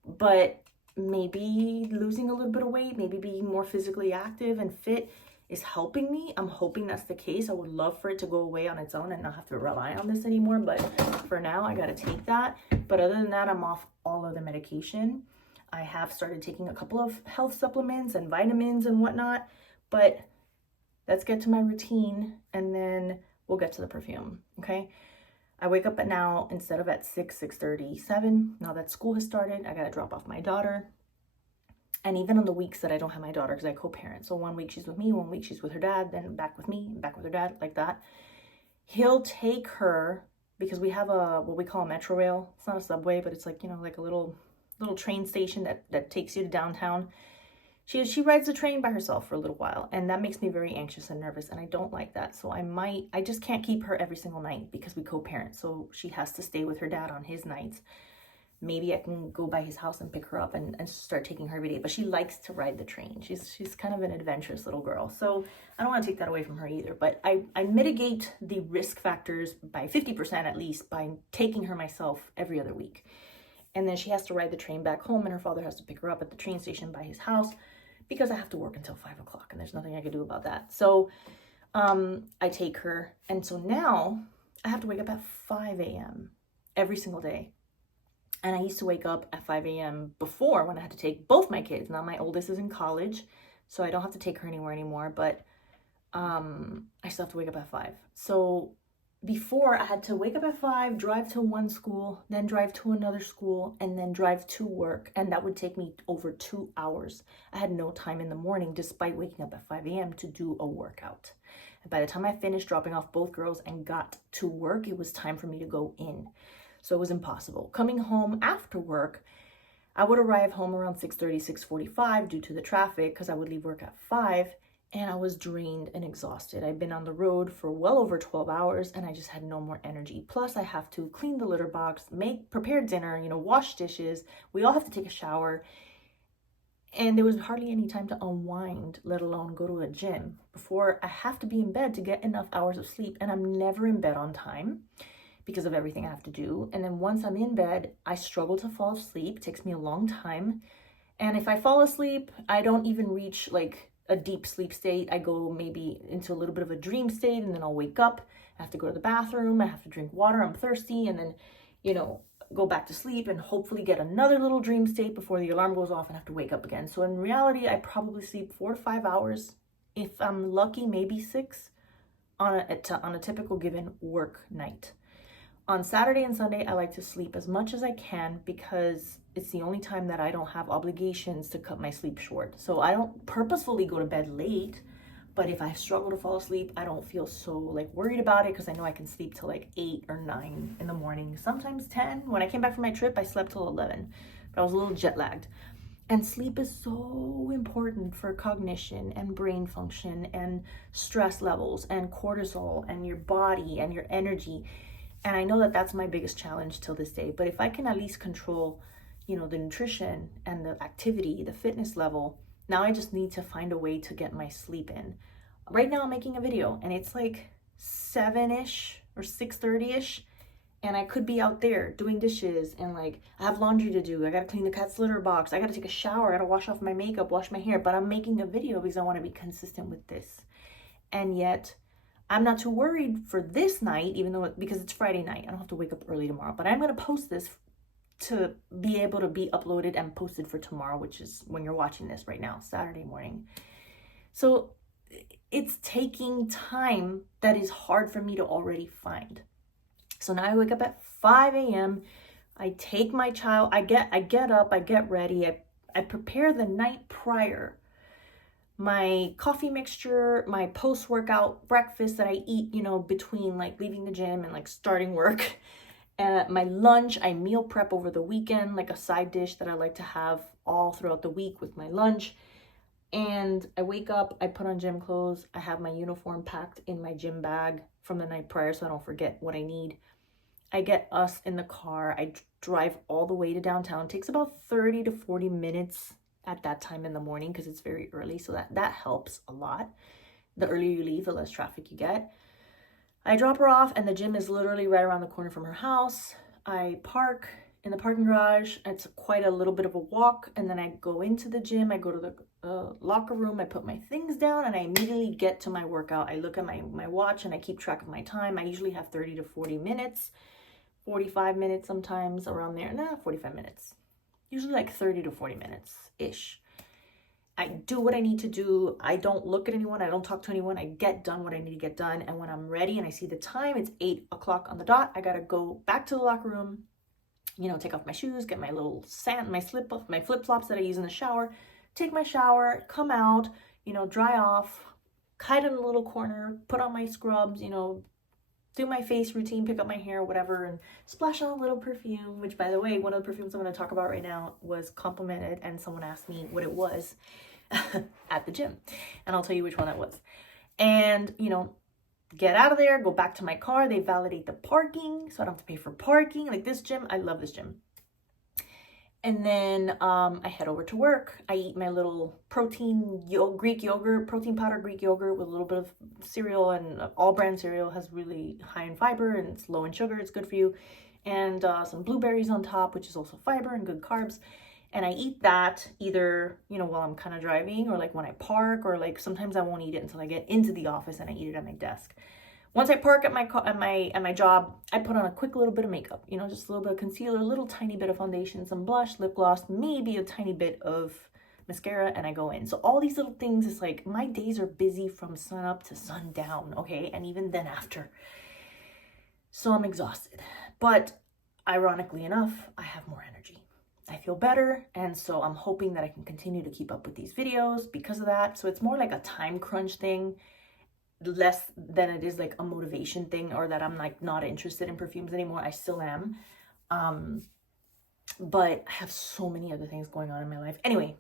But maybe losing a little bit of weight, maybe being more physically active and fit is helping me. I'm hoping that's the case. I would love for it to go away on its own and not have to rely on this anymore. But for now, I got to take that. But other than that, I'm off all other medication. I have started taking a couple of health supplements and vitamins and whatnot. But let's get to my routine and then we'll get to the perfume, okay? I wake up at now, instead of at 6:30, 7, now that school has started, I gotta drop off my daughter. And even on the weeks that I don't have my daughter, because I co-parent, so 1 week she's with me, 1 week she's with her dad, then back with me, back with her dad, like that. He'll take her, because we have what we call a metro rail. It's not a subway, but it's like, you know, like a little train station that takes you to downtown. She rides the train by herself for a little while, and that makes me very anxious and nervous, and I don't like that. So I just can't keep her every single night because we co-parent. So she has to stay with her dad on his nights. Maybe I can go by his house and pick her up and start taking her every day. But she likes to ride the train. She's kind of an adventurous little girl. So I don't want to take that away from her either. But I mitigate the risk factors by 50% at least by taking her myself every other week. And then she has to ride the train back home, and her father has to pick her up at the train station by his house, because I have to work until 5 o'clock and there's nothing I can do about that. So I take her. And so now I have to wake up at 5 a.m. every single day. And I used to wake up at 5 a.m. before, when I had to take both my kids. Now my oldest is in college, so I don't have to take her anywhere anymore, but I still have to wake up at 5. So before, I had to wake up at 5, drive to one school, then drive to another school, and then drive to work. And that would take me over 2 hours. I had no time in the morning, despite waking up at 5 a.m. to do a workout. And by the time I finished dropping off both girls and got to work, it was time for me to go in. So it was impossible. Coming home after work, I would arrive home around 6:30, 6:45 due to the traffic, because I would leave work at 5. And I was drained and exhausted. I'd been on the road for well over 12 hours and I just had no more energy. Plus I have to clean the litter box, prepare dinner, wash dishes. We all have to take a shower. And there was hardly any time to unwind, let alone go to a gym, before I have to be in bed to get enough hours of sleep. And I'm never in bed on time because of everything I have to do. And then once I'm in bed, I struggle to fall asleep. It takes me a long time. And if I fall asleep, I don't even reach like a deep sleep state. I go maybe into a little bit of a dream state, and then I'll wake up. I have to go to the bathroom. I have to drink water. I'm thirsty. And then, go back to sleep and hopefully get another little dream state before the alarm goes off and have to wake up again. So in reality, I probably sleep 4 to 5 hours. If I'm lucky, maybe 6 on a typical given work night. On Saturday and Sunday, I like to sleep as much as I can because it's the only time that I don't have obligations to cut my sleep short. So I don't purposefully go to bed late, but if I struggle to fall asleep, I don't feel so worried about it because I know I can sleep till 8 or 9 in the morning, sometimes 10. When I came back from my trip, I slept till 11, but I was a little jet lagged. And sleep is so important for cognition and brain function and stress levels and cortisol and your body and your energy. And I know that that's my biggest challenge till this day. But if I can at least control, the nutrition and the activity, the fitness level, now I just need to find a way to get my sleep in. Right now I'm making a video and it's 7-ish or 6:30-ish. And I could be out there doing dishes and I have laundry to do. I got to clean the cat's litter box. I got to take a shower. I got to wash off my makeup, wash my hair. But I'm making a video because I want to be consistent with this. And yet I'm not too worried for this night, because it's Friday night. I don't have to wake up early tomorrow, but I'm going to post this to be able to be uploaded and posted for tomorrow, which is when you're watching this right now, Saturday morning. So it's taking time that is hard for me to already find. So now I wake up at 5 a.m. I take my child, I get up, I get ready. I prepare the night prior my coffee mixture, my post-workout breakfast that I eat, between leaving the gym and starting work. My lunch, I meal prep over the weekend, a side dish that I like to have all throughout the week with my lunch. And I wake up, I put on gym clothes, I have my uniform packed in my gym bag from the night prior so I don't forget what I need. I get us in the car. I drive all the way to downtown. It takes about 30 to 40 minutes at that time in the morning because it's very early. So that helps a lot. The earlier you leave, the less traffic you get. I drop her off and the gym is literally right around the corner from her house. I park in the parking garage. It's quite a little bit of a walk. And then I go into the gym. I go to the locker room. I put my things down and I immediately get to my workout. I look at my watch and I keep track of my time. I usually have 30 to 40 minutes. 45 minutes sometimes, around there. 45 minutes. Usually like 30 to 40 minutes-ish. I do what I need to do. I don't look at anyone. I don't talk to anyone. I get done what I need to get done. And when I'm ready and I see the time, it's 8 o'clock on the dot. I got to go back to the locker room, you know, take off my shoes, get my little sand, my flip-flops that I use in the shower, take my shower, come out, you know, dry off, hide in a little corner, put on my scrubs, you know, do my face routine, pick up my hair, whatever, and splash on a little perfume, which, by the way, one of the perfumes I'm going to talk about right now was complimented, and someone asked me what it was at the gym, and I'll tell you which one that was. And, you know, get out of there, go back to my car. They validate the parking, so I don't have to pay for parking. Like, this gym, I love this gym. And then I head over to work. I eat my little Greek yogurt, protein powder Greek yogurt with a little bit of cereal, and all brand cereal has really high in fiber and it's low in sugar. It's good for you. And some blueberries on top, which is also fiber and good carbs. And I eat that either, you know, while I'm kind of driving or like when I park, or like sometimes I won't eat it until I get into the office and I eat it at my desk. Once I park at my job, I put on a quick little bit of makeup, you know, just a little bit of concealer, a little tiny bit of foundation, some blush, lip gloss, maybe a tiny bit of mascara, and I go in. So all these little things, it's like my days are busy from sun up to sundown, okay? And even then after. So I'm exhausted. But ironically enough, I have more energy. I feel better, and so I'm hoping that I can continue to keep up with these videos because of that. So it's more like a time crunch thing, less than it is like a motivation thing, or that I'm like not interested in perfumes anymore. I still am, but I have so many other things going on in my life. Anyway,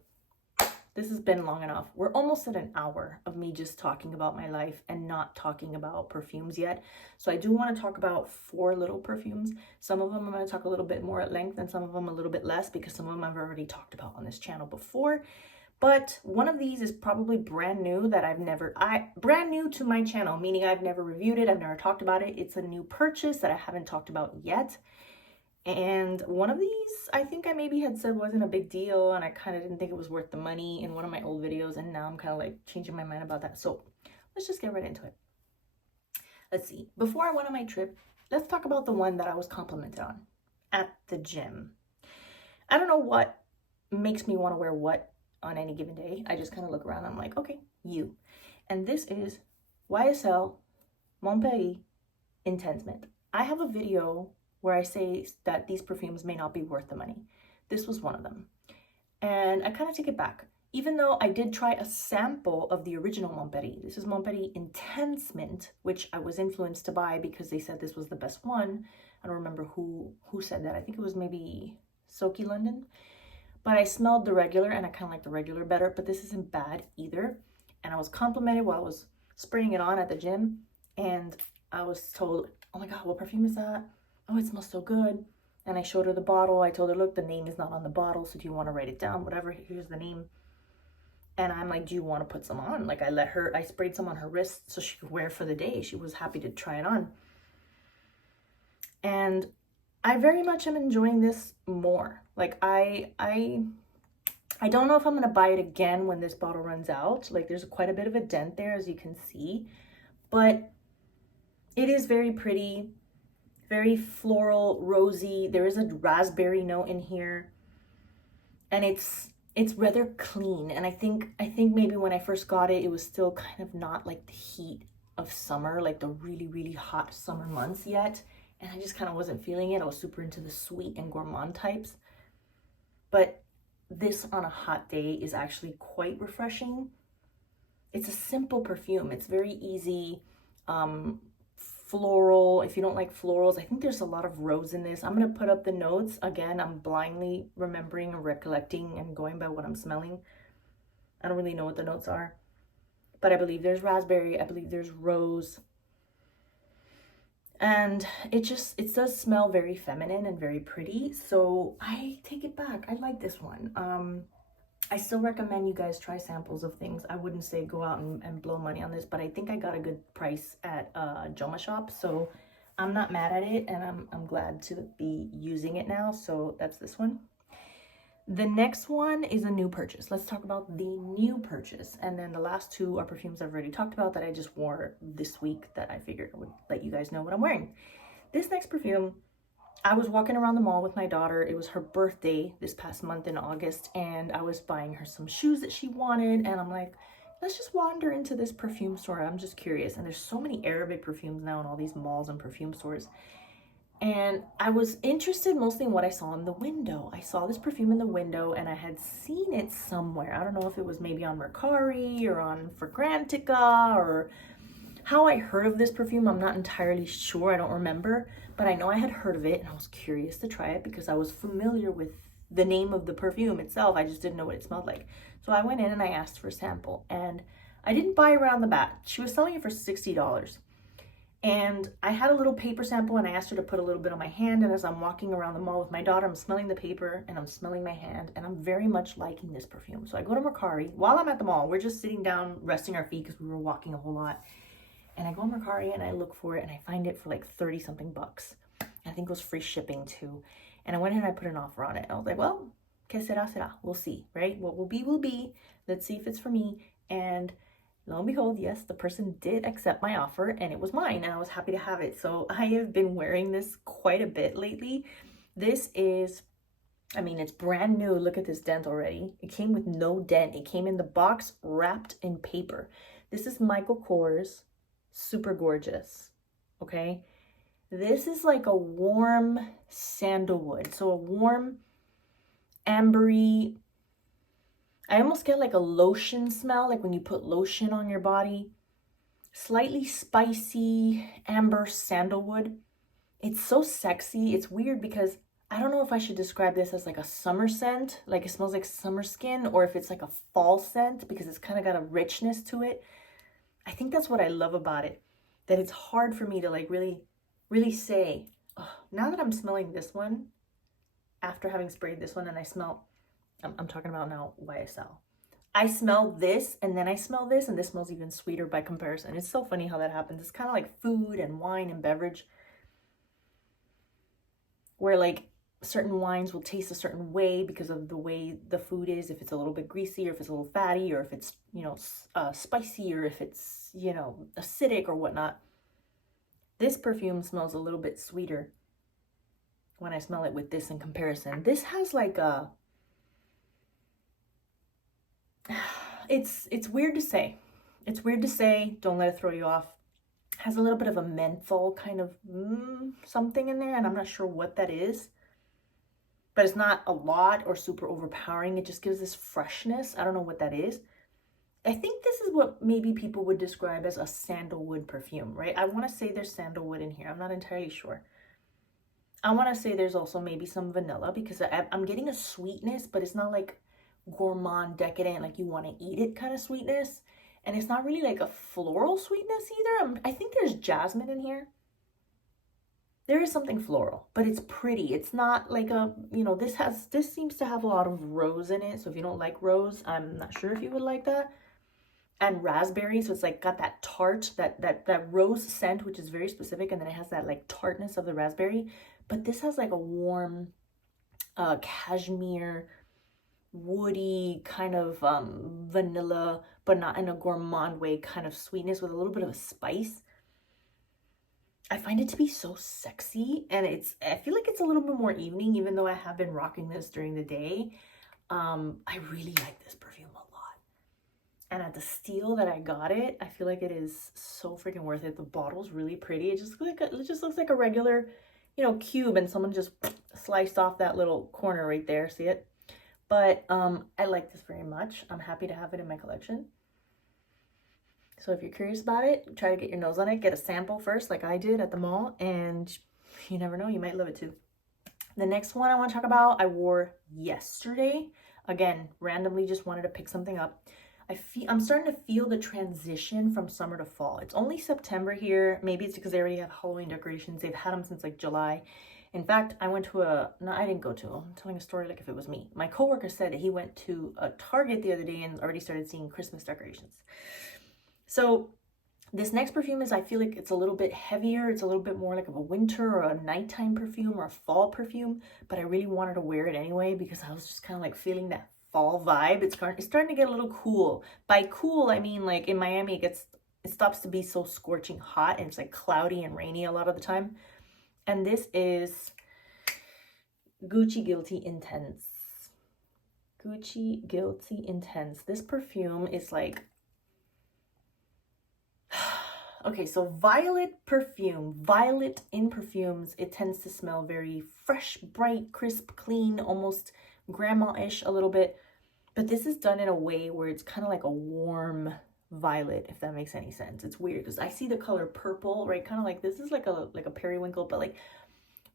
this has been long enough. We're almost at an hour of me just talking about my life and not talking about perfumes yet. So I do want to talk about 4 little perfumes. Some of them I'm going to talk a little bit more at length, and some of them a little bit less, because some of them I've already talked about on this channel before. But one of these is probably brand new, that brand new to my channel, meaning I've never reviewed it, I've never talked about it. It's a new purchase that I haven't talked about yet. And one of these, I think I maybe had said wasn't a big deal, and I kind of didn't think it was worth the money in one of my old videos, and now I'm kind of like changing my mind about that. So let's just get right into it. Let's see. Before I went on my trip, let's talk about the one that I was complimented on at the gym. I don't know what makes me want to wear what on any given day. I just kind of look around and I'm like, okay, you. And this is YSL Montpellier Intense Mint. I have a video where I say that these perfumes may not be worth the money. This was one of them. And I kind of take it back. Even though I did try a sample of the original Montpellier. This is Montpellier Intense Mint, which I was influenced to buy because they said this was the best one. I don't remember who said that. I think it was maybe Soki London. But I smelled the regular, and I kind of like the regular better, but this isn't bad either. And I was complimented while I was spraying it on at the gym, and I was told, oh my God, what perfume is that? Oh, it smells so good. And I showed her the bottle. I told her, look, the name is not on the bottle, so do you want to write it down? Whatever, here's the name. And I'm like, do you want to put some on? Like, I sprayed some on her wrist so she could wear for the day. She was happy to try it on. And I very much am enjoying this more. Like, I don't know if I'm going to buy it again when this bottle runs out. Like, there's quite a bit of a dent there, as you can see. But it is very pretty, very floral, rosy. There is a raspberry note in here. And it's rather clean. And I think maybe when I first got it, it was still kind of not like the heat of summer, like the really, really hot summer months yet. And I just kind of wasn't feeling it. I was super into the sweet and gourmand types. But this on a hot day is actually quite refreshing. It's a simple perfume. It's very easy. Floral. If you don't like florals, I think there's a lot of rose in this. I'm going to put up the notes. Again, I'm blindly remembering and recollecting and going by what I'm smelling. I don't really know what the notes are. But I believe there's raspberry. I believe there's rose. And it does smell very feminine and very pretty. So I take it back. I like this one. I still recommend you guys try samples of things. I wouldn't say go out and blow money on this, but I think I got a good price at Joma Shop. So I'm not mad at it, and I'm glad to be using it now. So that's this one. The next one is a new purchase. Let's talk about the new purchase. And then the last two are perfumes I've already talked about that I just wore this week that I figured I would let you guys know what I'm wearing. This next perfume, I was walking around the mall with my daughter. It was her birthday this past month in August, and I was buying her some shoes that she wanted. And I'm like, let's just wander into this perfume store. I'm just curious. And there's so many Arabic perfumes now in all these malls and perfume stores. And I was interested mostly in what I saw in the window. I saw this perfume in the window and I had seen it somewhere. I don't know if it was maybe on Mercari or on Fragrantica or how I heard of this perfume. I'm not entirely sure. I don't remember. But I know I had heard of it and I was curious to try it because I was familiar with the name of the perfume itself. I just didn't know what it smelled like. So I went in and I asked for a sample. And I didn't buy it right on the bat. She was selling it for $60. And I had a little paper sample and I asked her to put a little bit on my hand. And as I'm walking around the mall with my daughter, I'm smelling the paper and I'm smelling my hand and I'm very much liking this perfume. So I go to Mercari while I'm at the mall. We're just sitting down, resting our feet because we were walking a whole lot. And I go to Mercari and I look for it and I find it for like 30 something bucks. I think it was free shipping too. And I went ahead and I put an offer on it. I was like, well, que será, será. We'll see, right? What will be, will be. Let's see if it's for me. And lo and behold, yes, the person did accept my offer and it was mine and I was happy to have it. So I have been wearing this quite a bit lately. This is, I mean, it's brand new. Look at this dent already. It came with no dent. It came in the box wrapped in paper. This is Michael Kors, super gorgeous, okay? This is like a warm sandalwood. So a warm ambery, I almost get like a lotion smell, like when you put lotion on your body. Slightly spicy amber sandalwood. It's so sexy. It's weird because I don't know if I should describe this as like a summer scent, like it smells like summer skin, or if it's like a fall scent because it's kind of got a richness to it. I think that's what I love about it, that it's hard for me to like really say, oh, now that I'm smelling this one, after having sprayed this one and I smell, I'm talking about now YSL. I smell this and then I smell this and this smells even sweeter by comparison. It's so funny how that happens. It's kind of like food and wine and beverage where like certain wines will taste a certain way because of the way the food is, if it's a little bit greasy or if it's a little fatty or if it's, you know, spicy or if it's, you know, acidic or whatnot. This perfume smells a little bit sweeter when I smell it with this in comparison. This has like a, it's weird to say. It's weird to say. Don't let it throw you off. Has a little bit of a menthol kind of something in there, and I'm not sure what that is. But it's not a lot or super overpowering. It just gives this freshness. I don't know what that is. I think this is what maybe people would describe as a sandalwood perfume, right? I want to say there's sandalwood in here. I'm not entirely sure. I want to say there's also maybe some vanilla because I'm getting a sweetness, but it's not like gourmand, decadent, like you want to eat it kind of sweetness. And it's not really like a floral sweetness either. I think there's jasmine in here. There is something floral, but it's pretty. It's not like a, you know, this seems to have a lot of rose in it. So if you don't like rose, I'm not sure if you would like that. And raspberry, so it's like got that tart, that rose scent, which is very specific, and then it has that like tartness of the raspberry. But this has like a warm cashmere, woody kind of vanilla, but not in a gourmand way, kind of sweetness with a little bit of a spice. I find it to be so sexy, and I feel like it's a little bit more evening, even though I have been rocking this during the day. I really like this perfume a lot. And at the steal that I got it, I feel like it is so freaking worth it. The bottle's really pretty. It just looks like a regular, you know, cube, and someone just sliced off that little corner right there. See it? But I like this very much. I'm happy to have it in my collection. So if you're curious about it, try to get your nose on it. Get a sample first, like I did at the mall, and you never know, you might love it too. The next one I want to talk about, I wore yesterday. Again, randomly just wanted to pick something up. I'm starting to feel the transition from summer to fall. It's only September here. Maybe it's because they already have Halloween decorations. They've had them since like July. In fact, I went to no, I didn't go to, I'm telling a story like if it was me. My coworker said that he went to a Target the other day and already started seeing Christmas decorations. So this next perfume is, I feel like it's a little bit heavier. It's a little bit more like of a winter or a nighttime perfume or a fall perfume, but I really wanted to wear it anyway because I was just kind of like feeling that fall vibe. It's starting to get a little cool. By cool, I mean like in Miami, it stops to be so scorching hot and it's like cloudy and rainy a lot of the time. And this is Gucci Guilty Intense. Gucci Guilty Intense. This perfume is like, okay, so violet perfume. Violet in perfumes, it tends to smell very fresh, bright, crisp, clean, almost grandma-ish a little bit. But this is done in a way where it's kind of like a warm violet, if that makes any sense. It's weird because I see the color purple, right? Kind of like, this is like a periwinkle, but like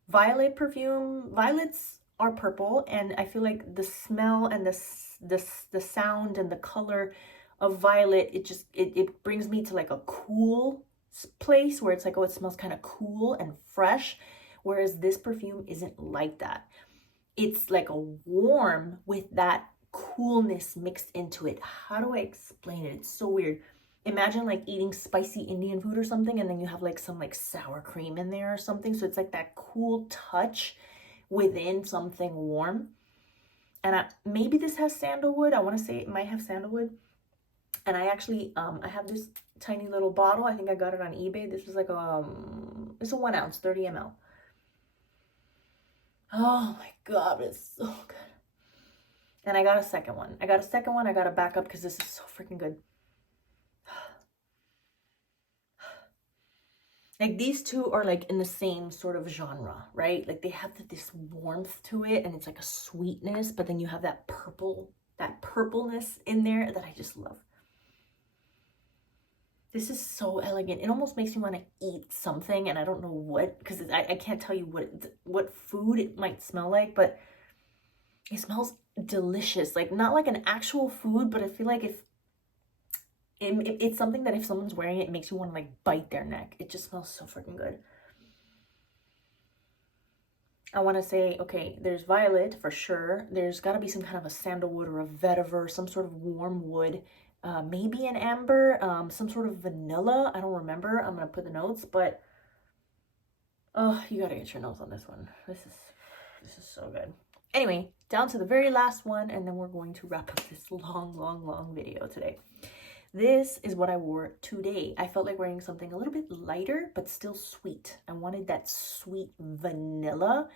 violet perfume. Violets are purple, and I feel like the smell and the sound and the color of violet, it brings me to like a cool place where it's like, oh, it smells kind of cool and fresh, whereas this perfume isn't like that. It's like a warm with that coolness mixed into it. How do I explain it? It's so weird. Imagine like eating spicy Indian food or something, and then you have like some like sour cream in there or something. So it's like that cool touch within something warm. And maybe this has sandalwood. I want to say it might have sandalwood. And I actually, I have this tiny little bottle. I think I got it on eBay. This is like, it's a 1 ounce, 30 ml. Oh my God, it's so good. And I got a second one. I got to back up because this is so freaking good. Like these two are like in the same sort of genre, right? Like they have this warmth to it and it's like a sweetness, but then you have that purpleness in there that I just love. This is so elegant. It almost makes me want to eat something, and I don't know what, because I can't tell you what food it might smell like, but it smells delicious. Like not like an actual food, but I feel like if it's something that if someone's wearing it, it makes you want to like bite their neck. It just smells so freaking good. I want to say, okay, there's violet for sure. There's got to be some kind of a sandalwood or a vetiver, some sort of warm wood. Maybe an amber, some sort of vanilla. I don't remember. I'm going to put the notes, but oh, you got to get your nose on this one. This is so good. Anyway, down to the very last one, and then we're going to wrap up this long video today. This is what I wore today. I felt like wearing something a little bit lighter, but still sweet. I wanted that sweet vanilla,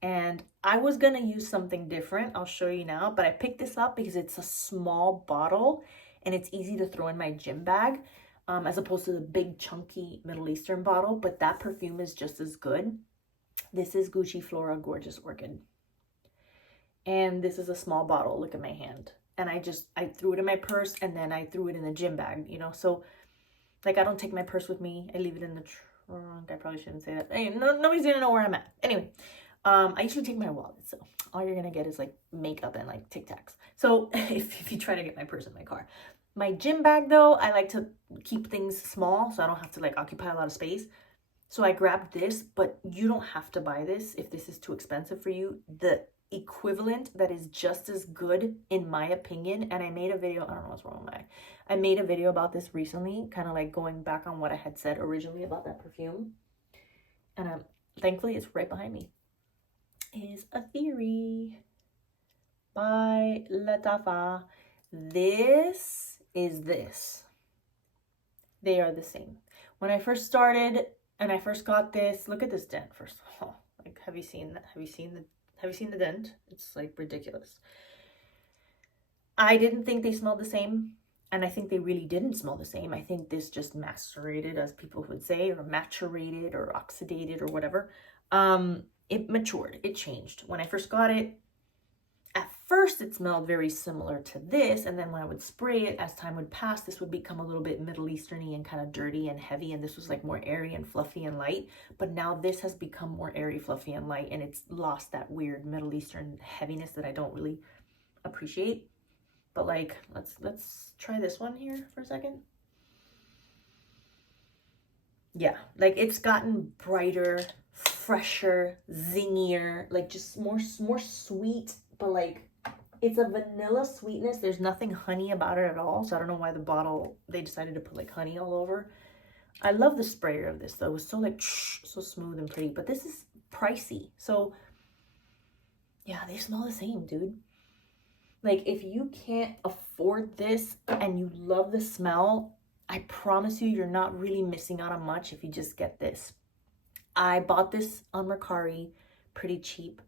and I was going to use something different. I'll show you now, but I picked this up because it's a small bottle and it's easy to throw in my gym bag, as opposed to the big chunky Middle Eastern bottle, but that perfume is just as good. This is Gucci Flora Gorgeous Orchid. And this is a small bottle. Look at my hand. And I threw it in my purse, and then I threw it in the gym bag, you know? So like, I don't take my purse with me. I leave it in the trunk. I probably shouldn't say that. Anyway, nobody's gonna know where I'm at. Anyway, I usually take my wallet. So all you're gonna get is like makeup and like Tic Tacs. So if you try to get my purse in my car. My gym bag though, I like to keep things small so I don't have to like occupy a lot of space. So I grabbed this, but you don't have to buy this if this is too expensive for you. The equivalent that is just as good, in my opinion, and I made a video, I don't know what's wrong with I made a video about this recently, kind of like going back on what I had said originally about that perfume, and thankfully it's right behind me, is A Theory by Latafa. This is this. They are the same. When I first started and I first got this, look at this dent first of all. Like, have you seen that? Have you seen the dent? It's like ridiculous. I didn't think they smelled the same, and I think they really didn't smell the same. I think this just macerated, as people would say, or maturated or oxidated or whatever. It matured, it changed. When I first got it, at first it smelled very similar to this, and then when I would spray it, as time would pass, this would become a little bit Middle Eastern-y and kind of dirty and heavy, and this was like more airy and fluffy and light. But now this has become more airy, fluffy, and light, and it's lost that weird Middle Eastern heaviness that I don't really appreciate. But like, let's try this one here for a second. Yeah, like it's gotten brighter, fresher, zingier, like just more sweet, but like it's a vanilla sweetness. There's nothing honey about it at all. So I don't know why the bottle, they decided to put like honey all over. I love the sprayer of this though. It was so like so smooth and pretty, but this is pricey. So yeah, they smell the same, dude. Like if you can't afford this and you love the smell, I promise you, you're not really missing out on much if you just get this. I bought this on Mercari pretty cheap.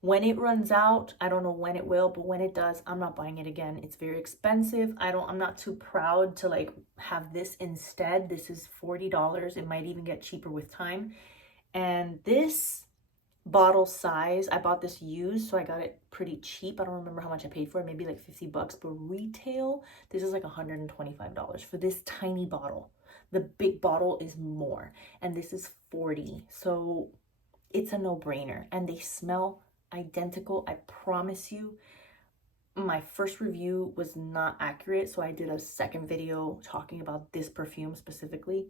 When it runs out, I don't know when it will, but when it does, I'm not buying it again. It's very expensive. I'm not too proud to like have this instead. This is $40. It might even get cheaper with time. And this bottle size, I bought this used, so I got it pretty cheap. I don't remember how much I paid for it, maybe like $50, but retail, this is like $125 for this tiny bottle. The big bottle is more, and this is 40. So it's a no-brainer, and they smell identical. I promise you. My first review was not accurate, so I did a second video talking about this perfume specifically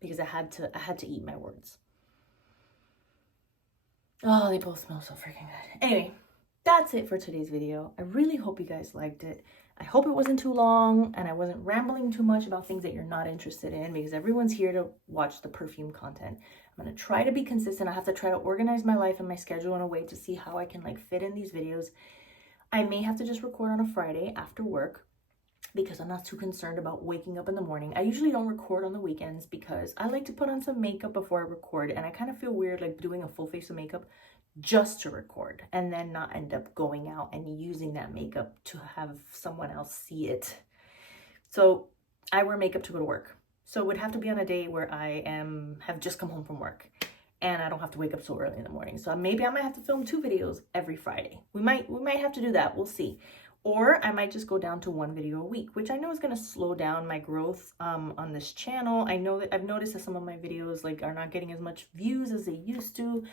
because I had to eat my words. Oh, they both smell so freaking good. Anyway, that's it for today's video. I really hope you guys liked it. I hope it wasn't too long and I wasn't rambling too much about things that you're not interested in, because everyone's here to watch the perfume content. I'm going to try to be consistent. I have to try to organize my life and my schedule in a way to see how I can like fit in these videos. I may have to just record on a Friday after work, because I'm not too concerned about waking up in the morning. I usually don't record on the weekends because I like to put on some makeup before I record, and I kind of feel weird like doing a full face of makeup just to record and then not end up going out and using that makeup to have someone else see it. So I wear makeup to go to work. So it would have to be on a day where I have just come home from work and I don't have to wake up so early in the morning. So maybe I might have to film 2 videos every Friday. We might have to do that. We'll see. Or I might just go down to 1 video a week, which I know is going to slow down my growth on this channel. I know that I've noticed that some of my videos like are not getting as much views as they used to.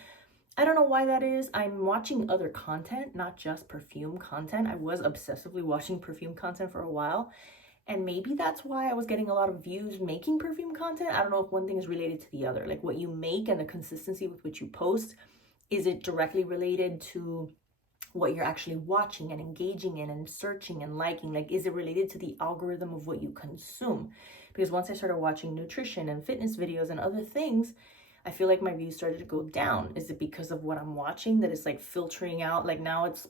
I don't know why that is. I'm watching other content, not just perfume content. I was obsessively watching perfume content for a while, and maybe that's why I was getting a lot of views making perfume content. I don't know if one thing is related to the other, like what you make and the consistency with which you post. Is it directly related to what you're actually watching and engaging in and searching and liking? Like, is it related to the algorithm of what you consume? Because once I started watching nutrition and fitness videos and other things, I feel like my views started to go down. Is it because of what I'm watching that it's like filtering out? Like now it's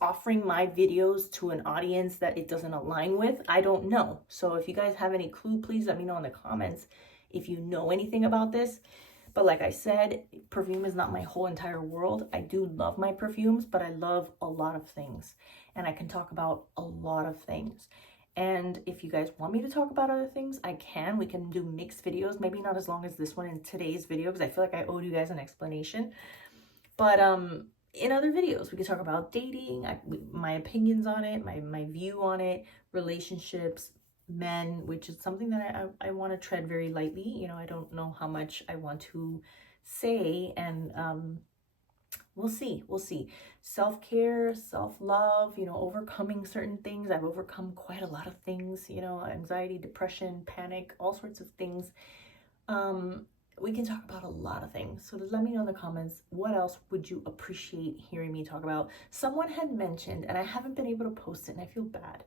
offering my videos to an audience that it doesn't align with. I don't know. So if you guys have any clue, please let me know in the comments if you know anything about this. But like I said, perfume is not my whole entire world. I do love my perfumes, but I love a lot of things. And I can talk about a lot of things. And if you guys want me to talk about other things, I can. We can do mixed videos, maybe not as long as this one in today's video, because I feel like I owed you guys an explanation. But in other videos, we can talk about dating, my opinions on it, my view on it, relationships, men, which is something that I want to tread very lightly. You know, I don't know how much I want to say, and we'll see. Self-care, self-love, you know, overcoming certain things. I've overcome quite a lot of things, you know, anxiety, depression, panic, all sorts of things. We can talk about a lot of things. So let me know in the comments, what else would you appreciate hearing me talk about? Someone had mentioned, and I haven't been able to post it and I feel bad.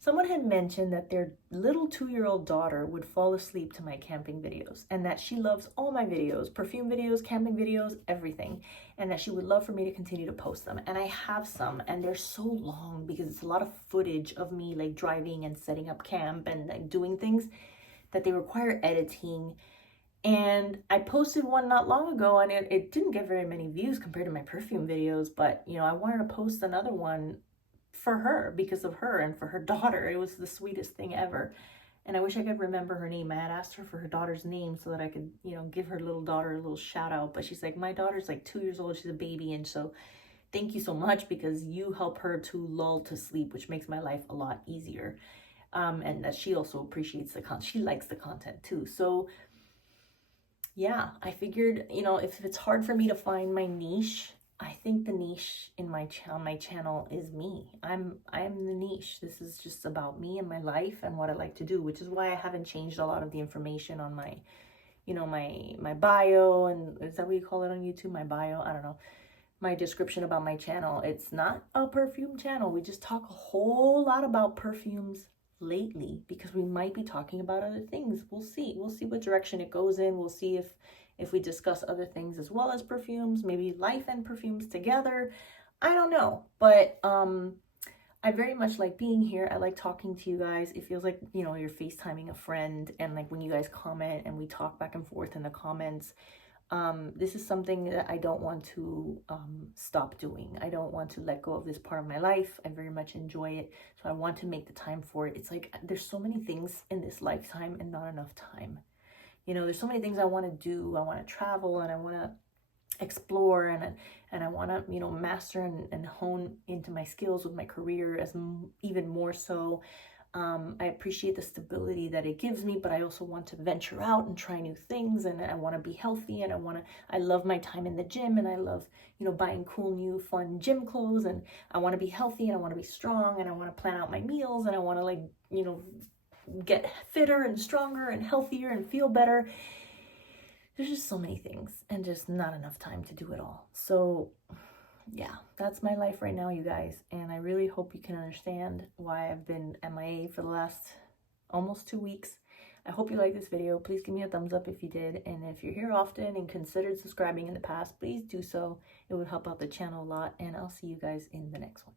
Someone had mentioned that their little 2-year-old daughter would fall asleep to my camping videos, and that she loves all my videos, perfume videos, camping videos, everything, and that she would love for me to continue to post them. And I have some, and they're so long because it's a lot of footage of me like driving and setting up camp and like doing things that they require editing. And I posted one not long ago, and it didn't get very many views compared to my perfume videos, but you know, I wanted to post another one for her, because of her and for her daughter. It was the sweetest thing ever. And I wish I could remember her name. I had asked her for her daughter's name so that I could, you know, give her little daughter a little shout out. But she's like, my daughter's like 2 years old. She's a baby. And so thank you so much, because you help her to lull to sleep, which makes my life a lot easier. And that she also appreciates the content. She likes the content too. So yeah, I figured, you know, if it's hard for me to find my niche, I think the niche in my channel is me. I'm the niche. This is just about me and my life and what I like to do, which is why I haven't changed a lot of the information on my, you know, my bio, and is that what you call it on YouTube? My bio, I don't know. My description about my channel. It's not a perfume channel. We just talk a whole lot about perfumes lately because we might be talking about other things. We'll see. We'll see what direction it goes in. We'll see if we discuss other things as well as perfumes, maybe life and perfumes together. I don't know, but I very much like being here. I like talking to you guys. It feels like, you know, you're FaceTiming a friend, and like when you guys comment and we talk back and forth in the comments. This is something that I don't want to stop doing. I don't want to let go of this part of my life. I very much enjoy it, so I want to make the time for it. It's like there's so many things in this lifetime and not enough time. You know, there's so many things I want to do. I want to travel, and I want to explore, and I want to, you know, master and hone into my skills with my career as even more so. I appreciate the stability that it gives me, but I also want to venture out and try new things, and I want to be healthy, and I love my time in the gym, and I love, you know, buying cool new fun gym clothes, and I want to be healthy, and I want to be strong, and I want to plan out my meals, and I want to, like, you know, get fitter and stronger and healthier and feel better. There's just so many things and just not enough time to do it all. So yeah, that's my life right now, you guys, and I really hope you can understand why I've been MIA for the last almost 2 weeks. I hope you like this video. Please give me a thumbs up if you did, and if you're here often and considered subscribing in the past, please do so. It would help out the channel a lot, and I'll see you guys in the next one.